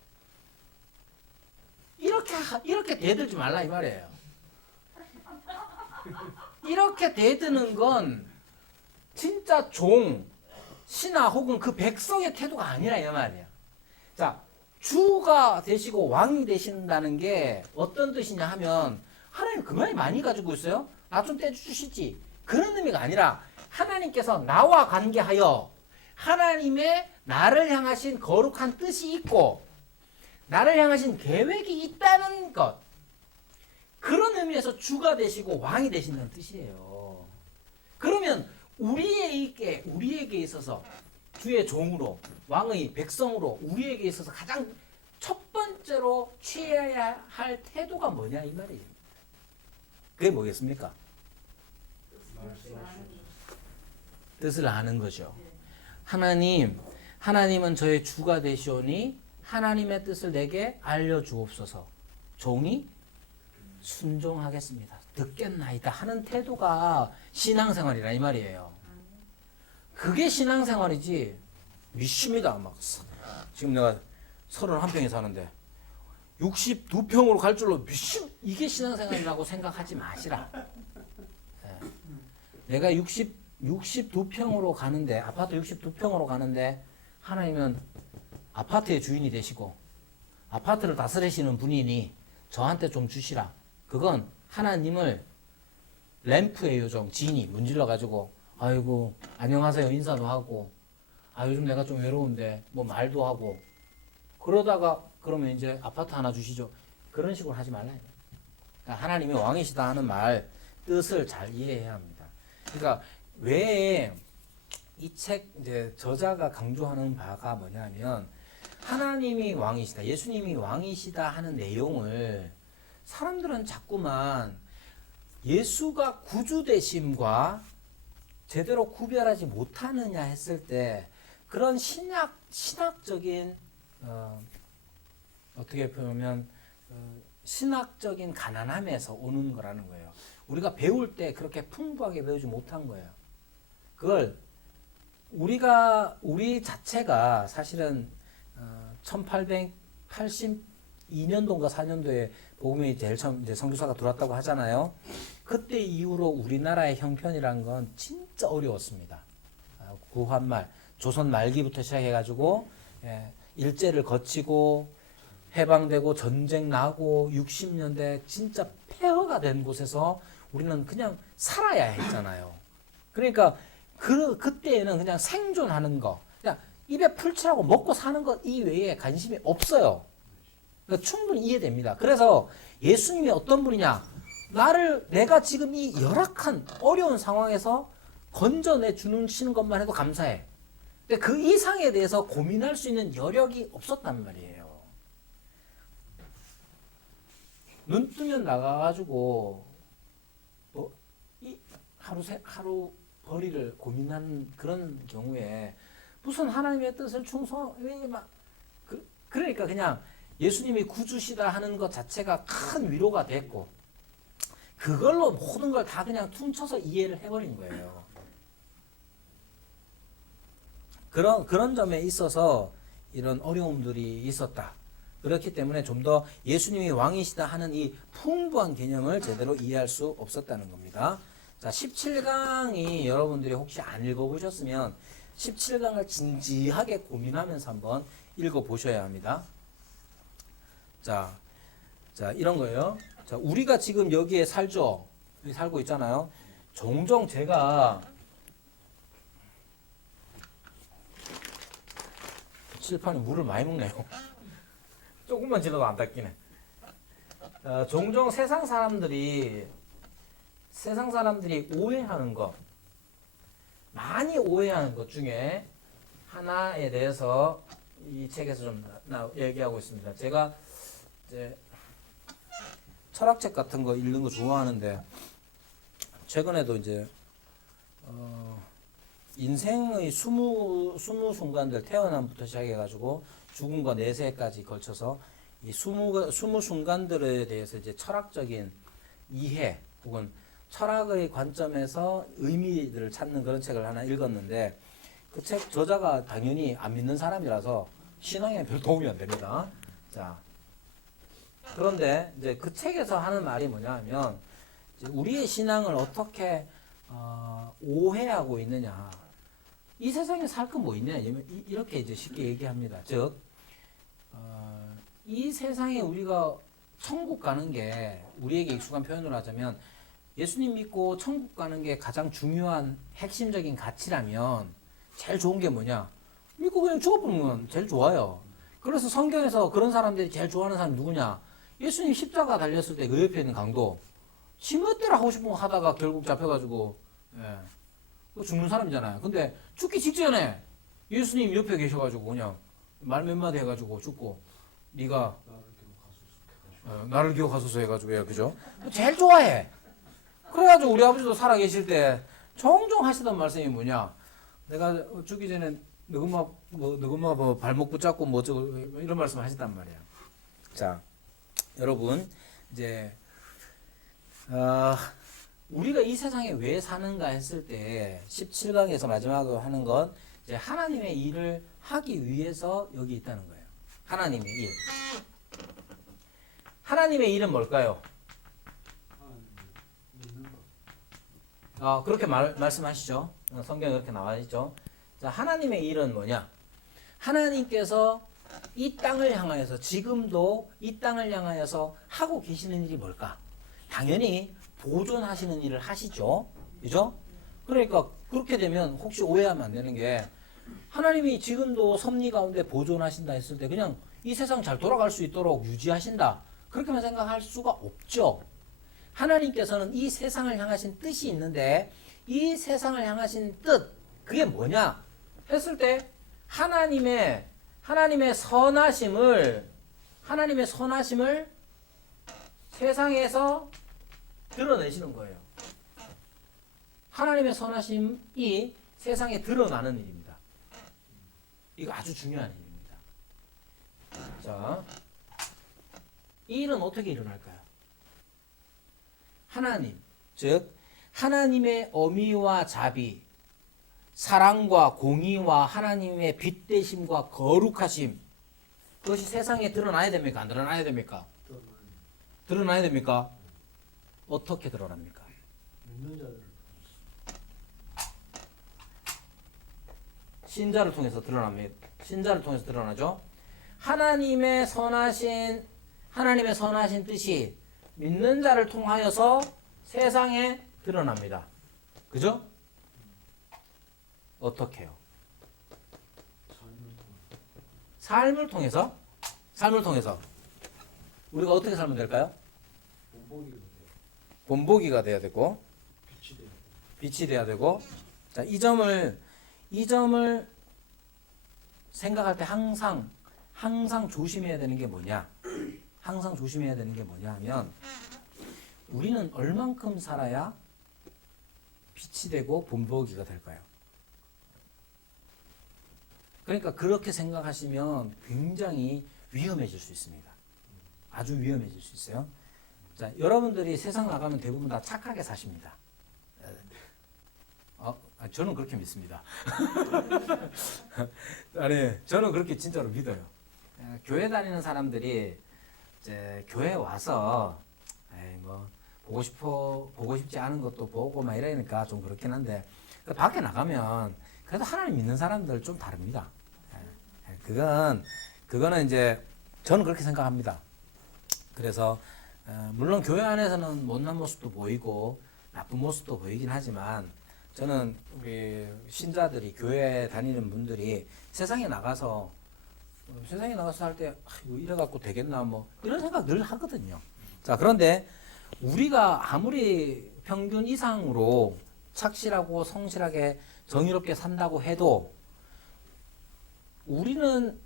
이렇게 대들지 말라 이 말이에요. 이렇게 대드는 건 진짜 종, 신하 혹은 그 백성의 태도가 아니라 이 말이에요. 자, 주가 되시고 왕이 되신다는 게 어떤 뜻이냐 하면 하나님 그만이 많이 가지고 있어요. 나 좀 떼주시지. 그런 의미가 아니라 하나님께서 나와 관계하여 하나님의 나를 향하신 거룩한 뜻이 있고 나를 향하신 계획이 있다는 것. 그런 의미에서 주가 되시고 왕이 되신다는 뜻이에요. 그러면 우리에게 있어서 주의 종으로 왕의 백성으로 우리에게 있어서 가장 첫 번째로 취해야 할 태도가 뭐냐 이 말이에요. 그게 뭐겠습니까? 뜻을 아는 거죠. 하나님은 저의 주가 되시오니 하나님의 뜻을 내게 알려주옵소서. 종이 순종하겠습니다. 듣겠나이다 하는 태도가 신앙생활이라 이 말이에요. 그게 신앙생활이지. 믿습니다. 막 지금 내가 31평에 사는데 62평으로 갈 줄로 이게 신앙생활이라고 생각하지 마시라. 내가 62평으로 가는데 아파트 62평으로 가는데 하나님은 아파트의 주인이 되시고 아파트를 다스리시는 분이니 저한테 좀 주시라. 그건 하나님을 램프의 요정 진이 문질러 가지고 아이고 안녕하세요 인사도 하고 요즘 내가 좀 외로운데 뭐 말도 하고 그러다가 그러면 이제 아파트 하나 주시죠. 그런 식으로 하지 말라요. 그러니까 하나님이 왕이시다 하는 말 뜻을 잘 이해해야 합니다. 그러니까 왜 이 책 이제 저자가 강조하는 바가 뭐냐면 하나님이 왕이시다, 예수님이 왕이시다 하는 내용을 사람들은 자꾸만 예수가 구주 되심과 제대로 구별하지 못하느냐 했을 때 그런 신학적인 어떻게 보면 신학적인 가난함에서 오는 거라는 거예요. 우리가 배울 때 그렇게 풍부하게 배우지 못한 거예요. 그걸 우리 자체가 사실은 1882년도인가 4년도에 복음이 제일 처음 이제 선교사가 들어왔다고 하잖아요. 그때 이후로 우리나라의 형편이란 건 진짜 어려웠습니다. 구한말, 조선 말기부터 시작해가지고 일제를 거치고 해방되고 전쟁 나고 60년대 진짜 폐허가 된 곳에서 우리는 그냥 살아야 했잖아요. 그러니까 그때에는 그냥 생존하는 거, 그냥 입에 풀칠하고 먹고 사는 것 이외에 관심이 없어요. 그러니까 충분히 이해됩니다. 그래서 예수님이 어떤 분이냐? 내가 지금 이 열악한 어려운 상황에서 건져내 주시는 것만 해도 감사해. 근데 그 이상에 대해서 고민할 수 있는 여력이 없었단 말이에요. 눈 뜨면 나가가지고 뭐 하루 벌이를 고민하는 그런 경우에 무슨 하나님의 뜻을 그러니까 그냥 예수님이 구주시다 하는 것 자체가 큰 위로가 됐고 그걸로 모든 걸 다 그냥 퉁쳐서 이해를 해버린 거예요. 그런 점에 있어서 이런 어려움들이 있었다. 그렇기 때문에 좀 더 예수님이 왕이시다 하는 이 풍부한 개념을 제대로 이해할 수 없었다는 겁니다. 자, 17강이 여러분들이 혹시 안 읽어보셨으면 17강을 진지하게 고민하면서 한번 읽어보셔야 합니다. 자, 이런 거예요. 자, 우리가 지금 여기에 살죠? 여기 살고 있잖아요. 종종 제가 칠판에 물을 많이 먹네요. 조금만 지나도 안 닦이네. 종종 세상 사람들이 오해하는 것, 많이 오해하는 것 중에 하나에 대해서 이 책에서 좀 얘기하고 있습니다. 제가 이제 철학책 같은 거 읽는 거 좋아하는데 최근에도 이제 인생의 20순간들 태어남부터 시작해가지고 죽음과 내세까지 걸쳐서 이 20순간들에 대해서 이제 철학적인 이해 혹은 철학의 관점에서 의미를 찾는 그런 책을 하나 읽었는데 그 책 저자가 당연히 안 믿는 사람이라서 신앙에 별 도움이 안 됩니다. 자, 그런데 이제 그 책에서 하는 말이 뭐냐 하면 이제 우리의 신앙을 어떻게 오해하고 있느냐. 이 세상에 살 거 뭐 있냐. 이렇게 이제 쉽게 얘기합니다. 즉, 이 세상에 우리가 천국 가는 게 우리에게 익숙한 표현으로 하자면 예수님 믿고 천국 가는 게 가장 중요한 핵심적인 가치라면 제일 좋은 게 뭐냐? 믿고 그냥 죽어버리는 건 제일 좋아요. 그래서 성경에서 그런 사람들이 제일 좋아하는 사람이 누구냐? 예수님 십자가 달렸을 때 그 옆에 있는 강도. 지 멋대로 하고 싶은 거 하다가 결국 잡혀가지고 죽는 사람이잖아요. 근데 죽기 직전에 예수님 옆에 계셔가지고 그냥 말 몇 마디 해가지고 죽고 네가 나를 기억하소서 해가지고 그죠? 제일 좋아해. 그래가지고 우리 아버지도 살아 계실 때 종종 하시던 말씀이 뭐냐? 내가 죽기 전에 너그마 뭐 발목 붙잡고 뭐 어쩌고 이런 말씀 하셨단 말이야. 자, 여러분 이제 우리가 이 세상에 왜 사는가 했을 때 17강에서 마지막으로 하는 건 이제 하나님의 일을 하기 위해서 여기 있다는 거예요. 하나님의 일. 하나님의 일은 뭘까요? 그렇게 말씀하시죠. 성경에 그렇게 나와 있죠. 자, 하나님의 일은 뭐냐? 하나님께서 이 땅을 향하여서 지금도 이 땅을 향하여서 하고 계시는 일이 뭘까? 당연히 보존하시는 일을 하시죠. 그죠? 그러니까 그렇게 되면 혹시 오해하면 안 되는 게 하나님이 지금도 섭리 가운데 보존하신다 했을 때 그냥 이 세상 잘 돌아갈 수 있도록 유지하신다. 그렇게만 생각할 수가 없죠. 하나님께서는 이 세상을 향하신 뜻이 있는데 이 세상을 향하신 뜻 그게 뭐냐 했을 때 하나님의 선하심을 세상에서 드러내시는 거예요. 하나님의 선하심이 세상에 드러나는 일입니다. 이거 아주 중요한 일입니다. 자, 이 일은 어떻게 일어날까요? 하나님, 즉 하나님의 어미와 자비, 사랑과 공의와 하나님의 빛되심과 거룩하심 그것이 세상에 드러나야 됩니까? 안 드러나야 됩니까? 드러나야 됩니까? 어떻게 드러납니까? 신자를 통해서 드러납니다. 신자를 통해서 드러나죠. 하나님의 선하신 뜻이 믿는 자를 통하여서 세상에 드러납니다. 그죠? 어떻게요? 삶을 통해서 우리가 어떻게 살면 될까요? 본보기가 돼야 되고 빛이 돼야 되고 자, 이 점을 생각할 때 항상 조심해야 되는 게 뭐냐? 항상 조심해야 되는 게 뭐냐면 우리는 얼만큼 살아야 빛이 되고 본보기가 될까요? 그러니까 그렇게 생각하시면 굉장히 위험해질 수 있습니다. 아주 위험해질 수 있어요. 자, 여러분들이 세상 나가면 대부분 다 착하게 사십니다. 저는 그렇게 믿습니다. 아니, 저는 그렇게 진짜로 믿어요. 교회 다니는 사람들이 이제 교회 와서 뭐 보고 싶지 않은 것도 보고 막 이러니까 좀 그렇긴 한데 밖에 나가면 그래도 하나님 믿는 사람들 좀 다릅니다. 그거는 이제 저는 그렇게 생각합니다. 그래서 물론 교회 안에서는 못난 모습도 보이고 나쁜 모습도 보이긴 하지만 저는 우리 신자들이 교회 다니는 분들이 세상에 나가서 할 때 이래갖고 되겠나 뭐 이런 생각 늘 하거든요. 자, 그런데 우리가 아무리 평균 이상으로 착실하고 성실하게 정의롭게 산다고 해도 우리는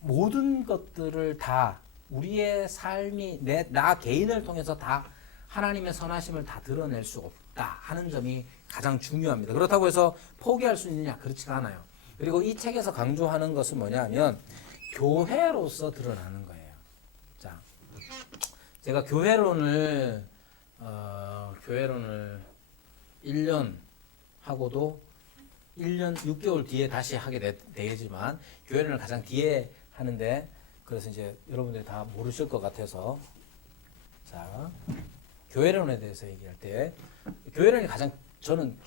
모든 것들을 다 우리의 삶이 나 개인을 통해서 다 하나님의 선하심을 다 드러낼 수 없다 하는 점이 가장 중요합니다. 그렇다고 해서 포기할 수 있느냐? 그렇지가 않아요. 그리고 이 책에서 강조하는 것은 뭐냐면 교회로서 드러나는 거예요. 자, 제가 교회론을 1년 하고도 1년 6개월 뒤에 다시 하게 되겠지만 교회론을 가장 뒤에 하는데 그래서 이제 여러분들이 다 모르실 것 같아서 자 교회론에 대해서 얘기할 때 교회론이 가장 저는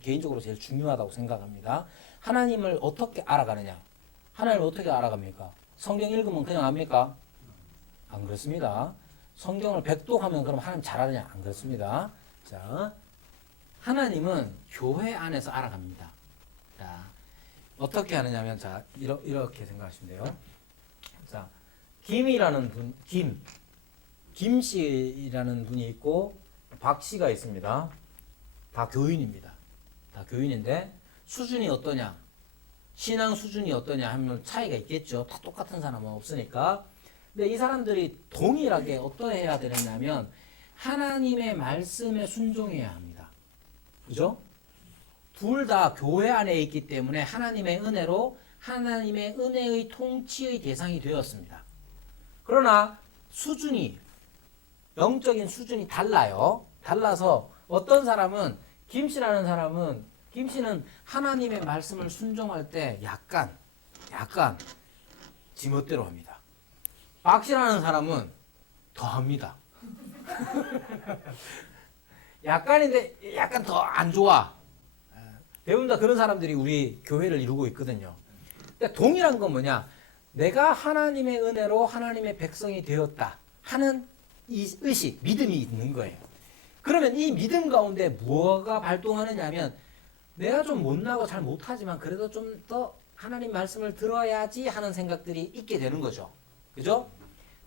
개인적으로 제일 중요하다고 생각합니다. 하나님을 어떻게 알아가느냐? 하나님을 어떻게 알아갑니까? 성경 읽으면 그냥 압니까? 안 그렇습니다. 성경을 백독하면 그럼 하나님 잘 알느냐? 안 그렇습니다. 자, 하나님은 교회 안에서 알아갑니다. 자, 어떻게 하느냐면, 자, 이렇게 생각하시면 돼요. 자, 김 씨라는 분이 있고, 박 씨가 있습니다. 다 교인입니다. 다 교인인데, 수준이 어떠냐? 신앙 수준이 어떠냐 하면 차이가 있겠죠. 다 똑같은 사람은 없으니까. 근데 이 사람들이 동일하게 어떠해야 되느냐면, 하나님의 말씀에 순종해야 합니다. 그죠? 둘 다 교회 안에 있기 때문에 하나님의 은혜로 하나님의 은혜의 통치의 대상이 되었습니다. 그러나 영적인 수준이 달라요. 달라서 어떤 사람은, 김씨는 하나님의 말씀을 순종할 때 약간 지멋대로 합니다. 박씨라는 사람은 더 합니다. 약간인데 약간 더 안 좋아. 대부분 다 그런 사람들이 우리 교회를 이루고 있거든요. 근데 동일한 건 뭐냐? 내가 하나님의 은혜로 하나님의 백성이 되었다 하는 이 의식, 믿음이 있는 거예요. 그러면 이 믿음 가운데 뭐가 발동하느냐 하면, 내가 좀 못나고 잘 못하지만 그래도 좀 더 하나님 말씀을 들어야지 하는 생각들이 있게 되는 거죠. 그죠?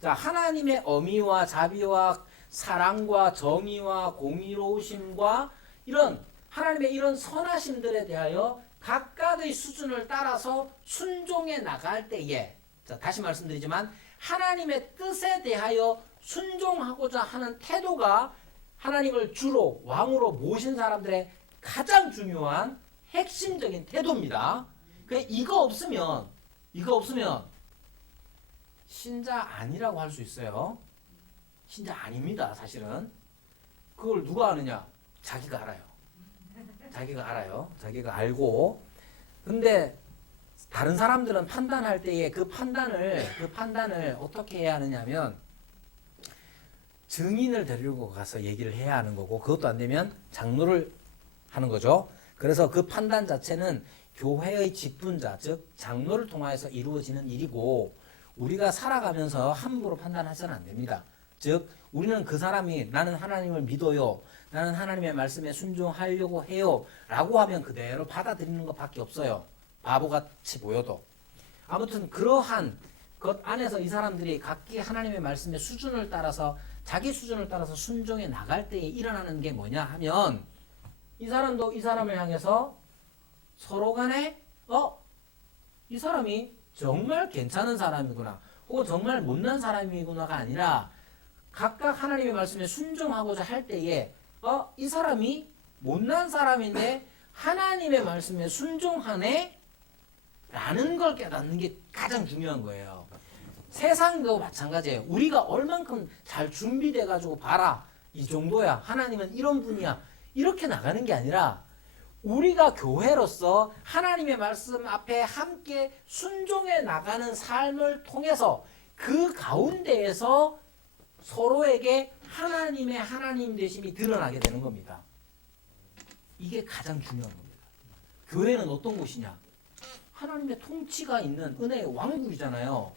자, 하나님의 어미와 자비와 사랑과 정의와 공의로우심과 이런 하나님의 이런 선하심들에 대하여 각각의 수준을 따라서 순종해 나갈 때에, 자, 다시 말씀드리지만 하나님의 뜻에 대하여 순종하고자 하는 태도가 하나님을 주로 왕으로 모신 사람들의 가장 중요한 핵심적인 태도입니다. 이거 없으면 신자 아니라고 할 수 있어요. 신자 아닙니다, 사실은. 그걸 누가 아느냐? 자기가 알아요. 자기가 알고. 근데 다른 사람들은 판단할 때에 그 판단을 어떻게 해야 하느냐면, 증인을 데리고 가서 얘기를 해야 하는 거고, 그것도 안 되면 장로를 하는 거죠. 그래서 그 판단 자체는 교회의 직분자, 즉 장로를 통하여서 이루어지는 일이고, 우리가 살아가면서 함부로 판단하셔는 안 됩니다. 즉 우리는 그 사람이 나는 하나님을 믿어요, 나는 하나님의 말씀에 순종하려고 해요 라고 하면 그대로 받아들이는 것밖에 없어요. 바보같이 보여도. 아무튼 그러한 것 안에서 이 사람들이 각기 하나님의 말씀의 수준을 따라서, 자기 수준을 따라서 순종해 나갈 때에 일어나는 게 뭐냐 하면, 이 사람도 이 사람을 향해서 서로 간에 이 사람이 정말 괜찮은 사람이구나, 혹은 정말 못난 사람이구나가 아니라, 각각 하나님의 말씀에 순종하고자 할 때에 이 사람이 못난 사람인데 하나님의 말씀에 순종하네? 라는 걸 깨닫는 게 가장 중요한 거예요. 세상도 마찬가지예요. 우리가 얼만큼 잘 준비돼 가지고 봐라, 이 정도야, 하나님은 이런 분이야, 이렇게 나가는 게 아니라, 우리가 교회로서 하나님의 말씀 앞에 함께 순종해 나가는 삶을 통해서 그 가운데에서 서로에게 하나님의 하나님 되심이 드러나게 되는 겁니다. 이게 가장 중요한 겁니다. 교회는 어떤 곳이냐? 하나님의 통치가 있는 은혜의 왕국이잖아요.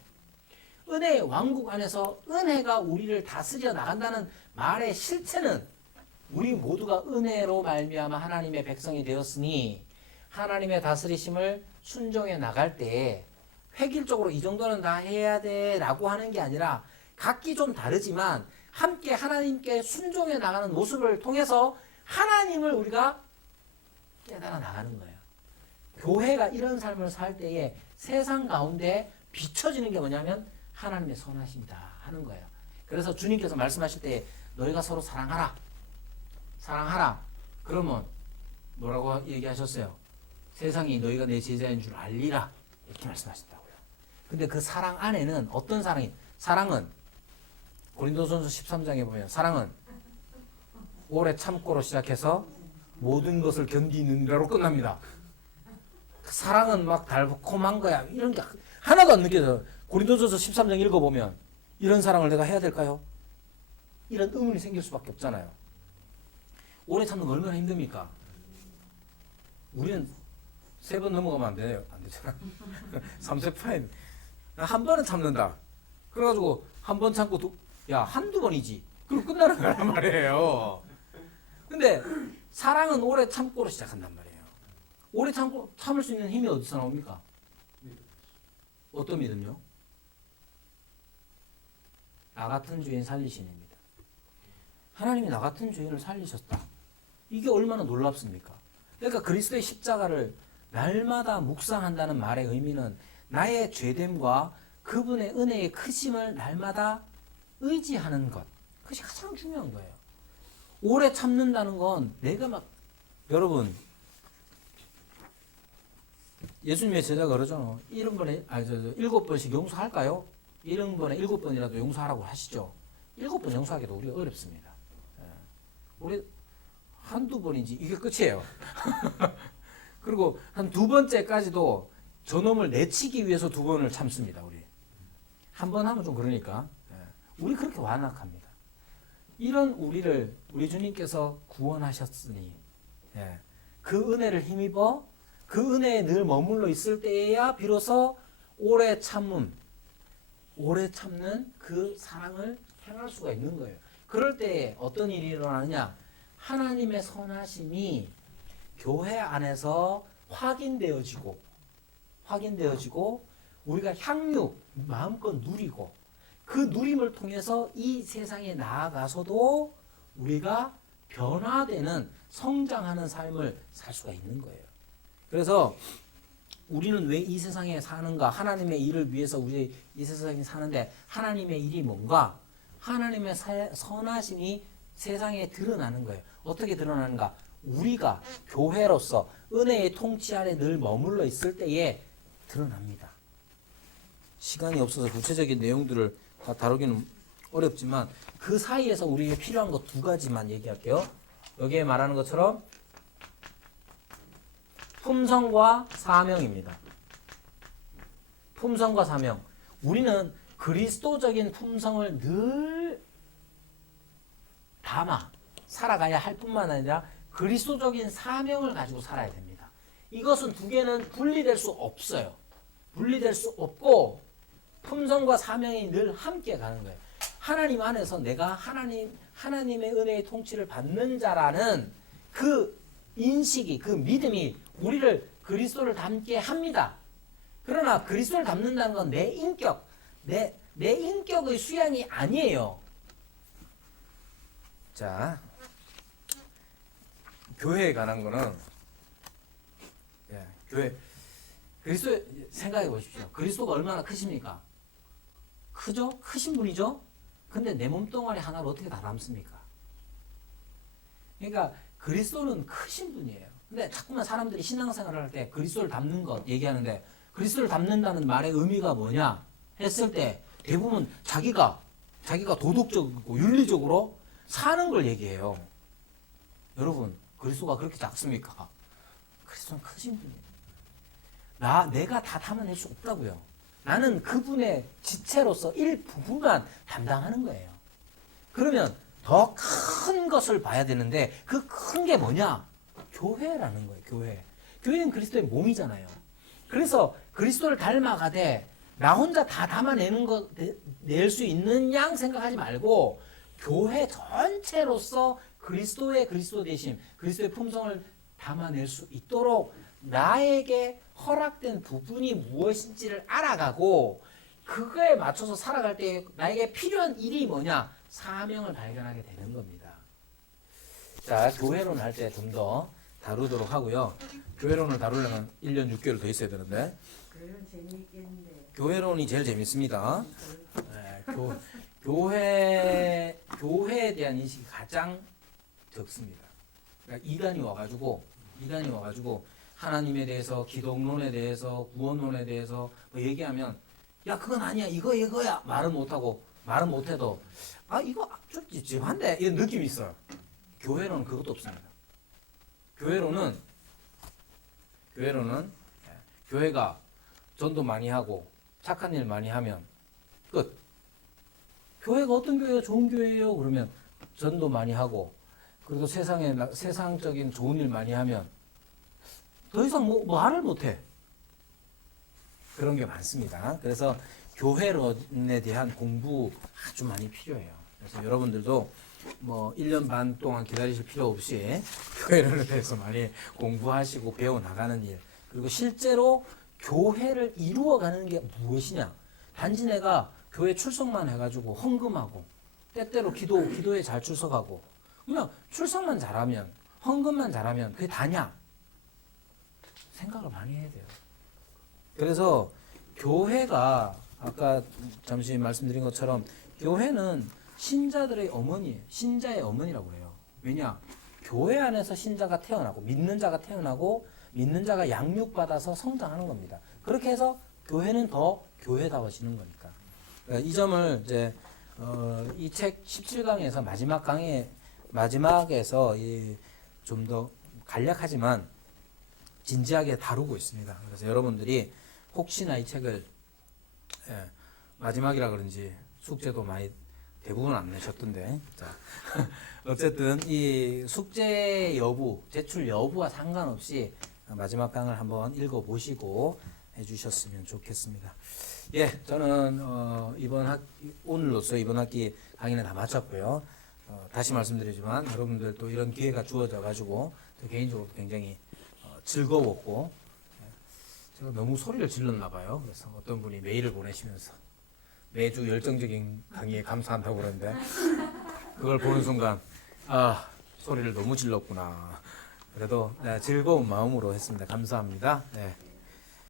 은혜의 왕국 안에서 은혜가 우리를 다스려 나간다는 말의 실체는, 우리 모두가 은혜로 말미암아 하나님의 백성이 되었으니 하나님의 다스리심을 순종해 나갈 때 획일적으로 이 정도는 다 해야 돼 라고 하는 게 아니라, 각기 좀 다르지만 함께 하나님께 순종해 나가는 모습을 통해서 하나님을 우리가 깨달아 나가는 거예요. 교회가 이런 삶을 살 때에 세상 가운데 비춰지는 게 뭐냐면 하나님의 선하심이다 하는 거예요. 그래서 주님께서 말씀하실 때 너희가 서로 사랑하라. 그러면 뭐라고 얘기하셨어요? 세상이 너희가 내 제자인 줄 알리라, 이렇게 말씀하셨다고요. 근데 그 사랑 안에는 어떤 사랑은 고린도전서 13장에 보면 사랑은 오래 참고로 시작해서 모든 것을 견디는다로 끝납니다. 사랑은 막 달콤한 거야, 이런 게 하나도 안 느껴져요. 고린도전서 13장 읽어보면 이런 사랑을 내가 해야 될까요? 이런 의문이 생길 수밖에 없잖아요. 오래 참는 거 얼마나 힘듭니까? 우리는 3번 넘어가면 안 돼요. 안 되잖아. 3세 파인. 한 번은 참는다. 그래가지고 한 번 참고 한두 번이지. 그럼 끝나는 거란 말이에요. 근데 사랑은 오래 참고로 시작한단 말이에요. 오래 참을 수 있는 힘이 어디서 나옵니까? 어떤 믿음요? 나 같은 죄인 살리시니입니다. 하나님이 나 같은 죄인을 살리셨다. 이게 얼마나 놀랍습니까? 그러니까 그리스도의 십자가를 날마다 묵상한다는 말의 의미는 나의 죄됨과 그분의 은혜의 크심을 날마다 의지하는 것. 그것이 가장 중요한 거예요. 오래 참는다는 건 내가 여러분 예수님의 제자가 그러잖아. 7번씩 용서할까요? 7번에 7번이라도 용서하라고 하시죠. 7번 용서하기도 우리가 어렵습니다. 우리 한두 번인지 이게 끝이에요. 그리고 한 2번째까지도 저놈을 내치기 위해서 2번을 참습니다. 우리 한 번 하면 좀 그러니까 우리 그렇게 완악합니다. 이런 우리를 우리 주님께서 구원하셨으니 그 은혜를 힘입어 그 은혜에 늘 머물러 있을 때에야 비로소 오래 참는 그 사랑을 행할 수가 있는 거예요. 그럴 때에 어떤 일이 일어나느냐? 하나님의 선하심이 교회 안에서 확인되어지고 우리가 향유 마음껏 누리고 그 누림을 통해서 이 세상에 나아가서도 우리가 변화되는 성장하는 삶을 살 수가 있는 거예요. 그래서 우리는 왜 이 세상에 사는가? 하나님의 일을 위해서 우리 이 세상에 사는데 하나님의 일이 뭔가? 하나님의 선하심이 세상에 드러나는 거예요. 어떻게 드러나는가? 우리가 교회로서 은혜의 통치 아래 늘 머물러 있을 때에 드러납니다. 시간이 없어서 구체적인 내용들을 다 다루기는 어렵지만 그 사이에서 우리에게 필요한 거 2가지만 얘기할게요. 여기에 말하는 것처럼 품성과 사명입니다. 품성과 사명. 우리는 그리스도적인 품성을 늘 담아 살아가야 할 뿐만 아니라 그리스도적인 사명을 가지고 살아야 됩니다. 이것은 2개는 분리될 수 없어요. 분리될 수 없고 품성과 사명이 늘 함께 가는 거예요. 하나님 안에서 내가 하나님의 은혜의 통치를 받는 자라는 그 인식이, 그 믿음이 우리를 그리스도를 닮게 합니다. 그러나 그리스도를 닮는다는 건 내 인격, 내 인격의 수양이 아니에요. 자, 교회에 관한 거는 교회 그리스도 생각해 보십시오. 그리스도가 얼마나 크십니까? 크죠? 크신 분이죠? 근데 내 몸뚱아리 하나를 어떻게 다 담습니까? 그러니까 그리스도는 크신 분이에요. 근데 자꾸만 사람들이 신앙생활을 할 때 그리스도를 닮는 것 얘기하는데 그리스도를 닮는다는 말의 의미가 뭐냐 했을 때 대부분 자기가 도덕적이고 윤리적으로 사는 걸 얘기해요. 여러분 그리스도가 그렇게 작습니까? 그리스도는 크신 분이에요. 내가 다 담아낼 수 없다고요. 나는 그분의 지체로서 일부분만 담당하는 거예요. 그러면 더 큰 것을 봐야 되는데 그 큰 게 뭐냐? 교회라는 거예요. 교회. 교회는 그리스도의 몸이잖아요. 그래서 그리스도를 닮아가되 나 혼자 다 담아내는 거 낼 수 있는 양 생각하지 말고 교회 전체로서 그리스도의 그리스도 되심, 그리스도의 품성을 담아낼 수 있도록 나에게 허락된 부분이 무엇인지를 알아가고 그거에 맞춰서 살아갈 때 나에게 필요한 일이 뭐냐? 사명을 발견하게 되는 겁니다. 자, 교회론 할 때 좀 더 다루도록 하고요. 교회론을 다루려면 1년 6개월 더 있어야 되는데. 교회론 재미있겠는데. 교회론이 제일 재밌습니다. 네, 교회에 대한 인식이 가장 적습니다. 그러니까 이단이 와가지고 하나님에 대해서, 기독론에 대해서, 구원론에 대해서 뭐 얘기하면 야 그건 아니야 이거야 말은 못해도 이거 좀 찝찝한데 이런 느낌이 있어요. 교회론은 그것도 없습니다. 교회론은 교회가 전도 많이 하고 착한 일 많이 하면 끝. 교회가 어떤 교회가 좋은 교회예요? 그러면 전도 많이 하고 그래도 세상적인 좋은 일 많이 하면 더 이상 뭐 말을 못해. 그런 게 많습니다. 그래서 교회론에 대한 공부 아주 많이 필요해요. 그래서 여러분들도 뭐 1년 반 동안 기다리실 필요 없이 교회론에 대해서 많이 공부하시고 배워나가는 일. 그리고 실제로 교회를 이루어가는 게 무엇이냐. 단지 내가 교회 출석만 해가지고 헌금하고 때때로 기도에 잘 출석하고 그냥 출석만 잘하면 헌금만 잘하면 그게 다냐? 생각을 많이 해야 돼요. 그래서 교회가 아까 잠시 말씀드린 것처럼 교회는 신자들의 어머니예요. 신자의 어머니라고 해요. 왜냐? 교회 안에서 신자가 태어나고 믿는 자가 태어나고 믿는 자가 양육받아서 성장하는 겁니다. 그렇게 해서 교회는 더 교회다워지는 거니까. 이 점을 이제 이 책 17강에서 마지막에서 좀 더 간략하지만 진지하게 다루고 있습니다. 그래서 여러분들이 혹시나 이 책을 마지막이라 그런지 숙제도 많이 대부분 안 내셨던데 자 어쨌든 이 숙제 여부, 제출 여부와 상관없이 마지막 강을 한번 읽어보시고 해주셨으면 좋겠습니다. 예, 저는 오늘로써 이번 학기 강의는 다 마쳤고요. 다시 말씀드리지만 여러분들 또 이런 기회가 주어져 가지고 개인적으로 굉장히 즐거웠고 제가 너무 소리를 질렀나 봐요. 그래서 어떤 분이 메일을 보내시면서 매주 열정적인 강의에 감사한다고 그러는데 그걸 보는 순간 아 소리를 너무 질렀구나. 그래도 즐거운 마음으로 했습니다. 감사합니다. 네.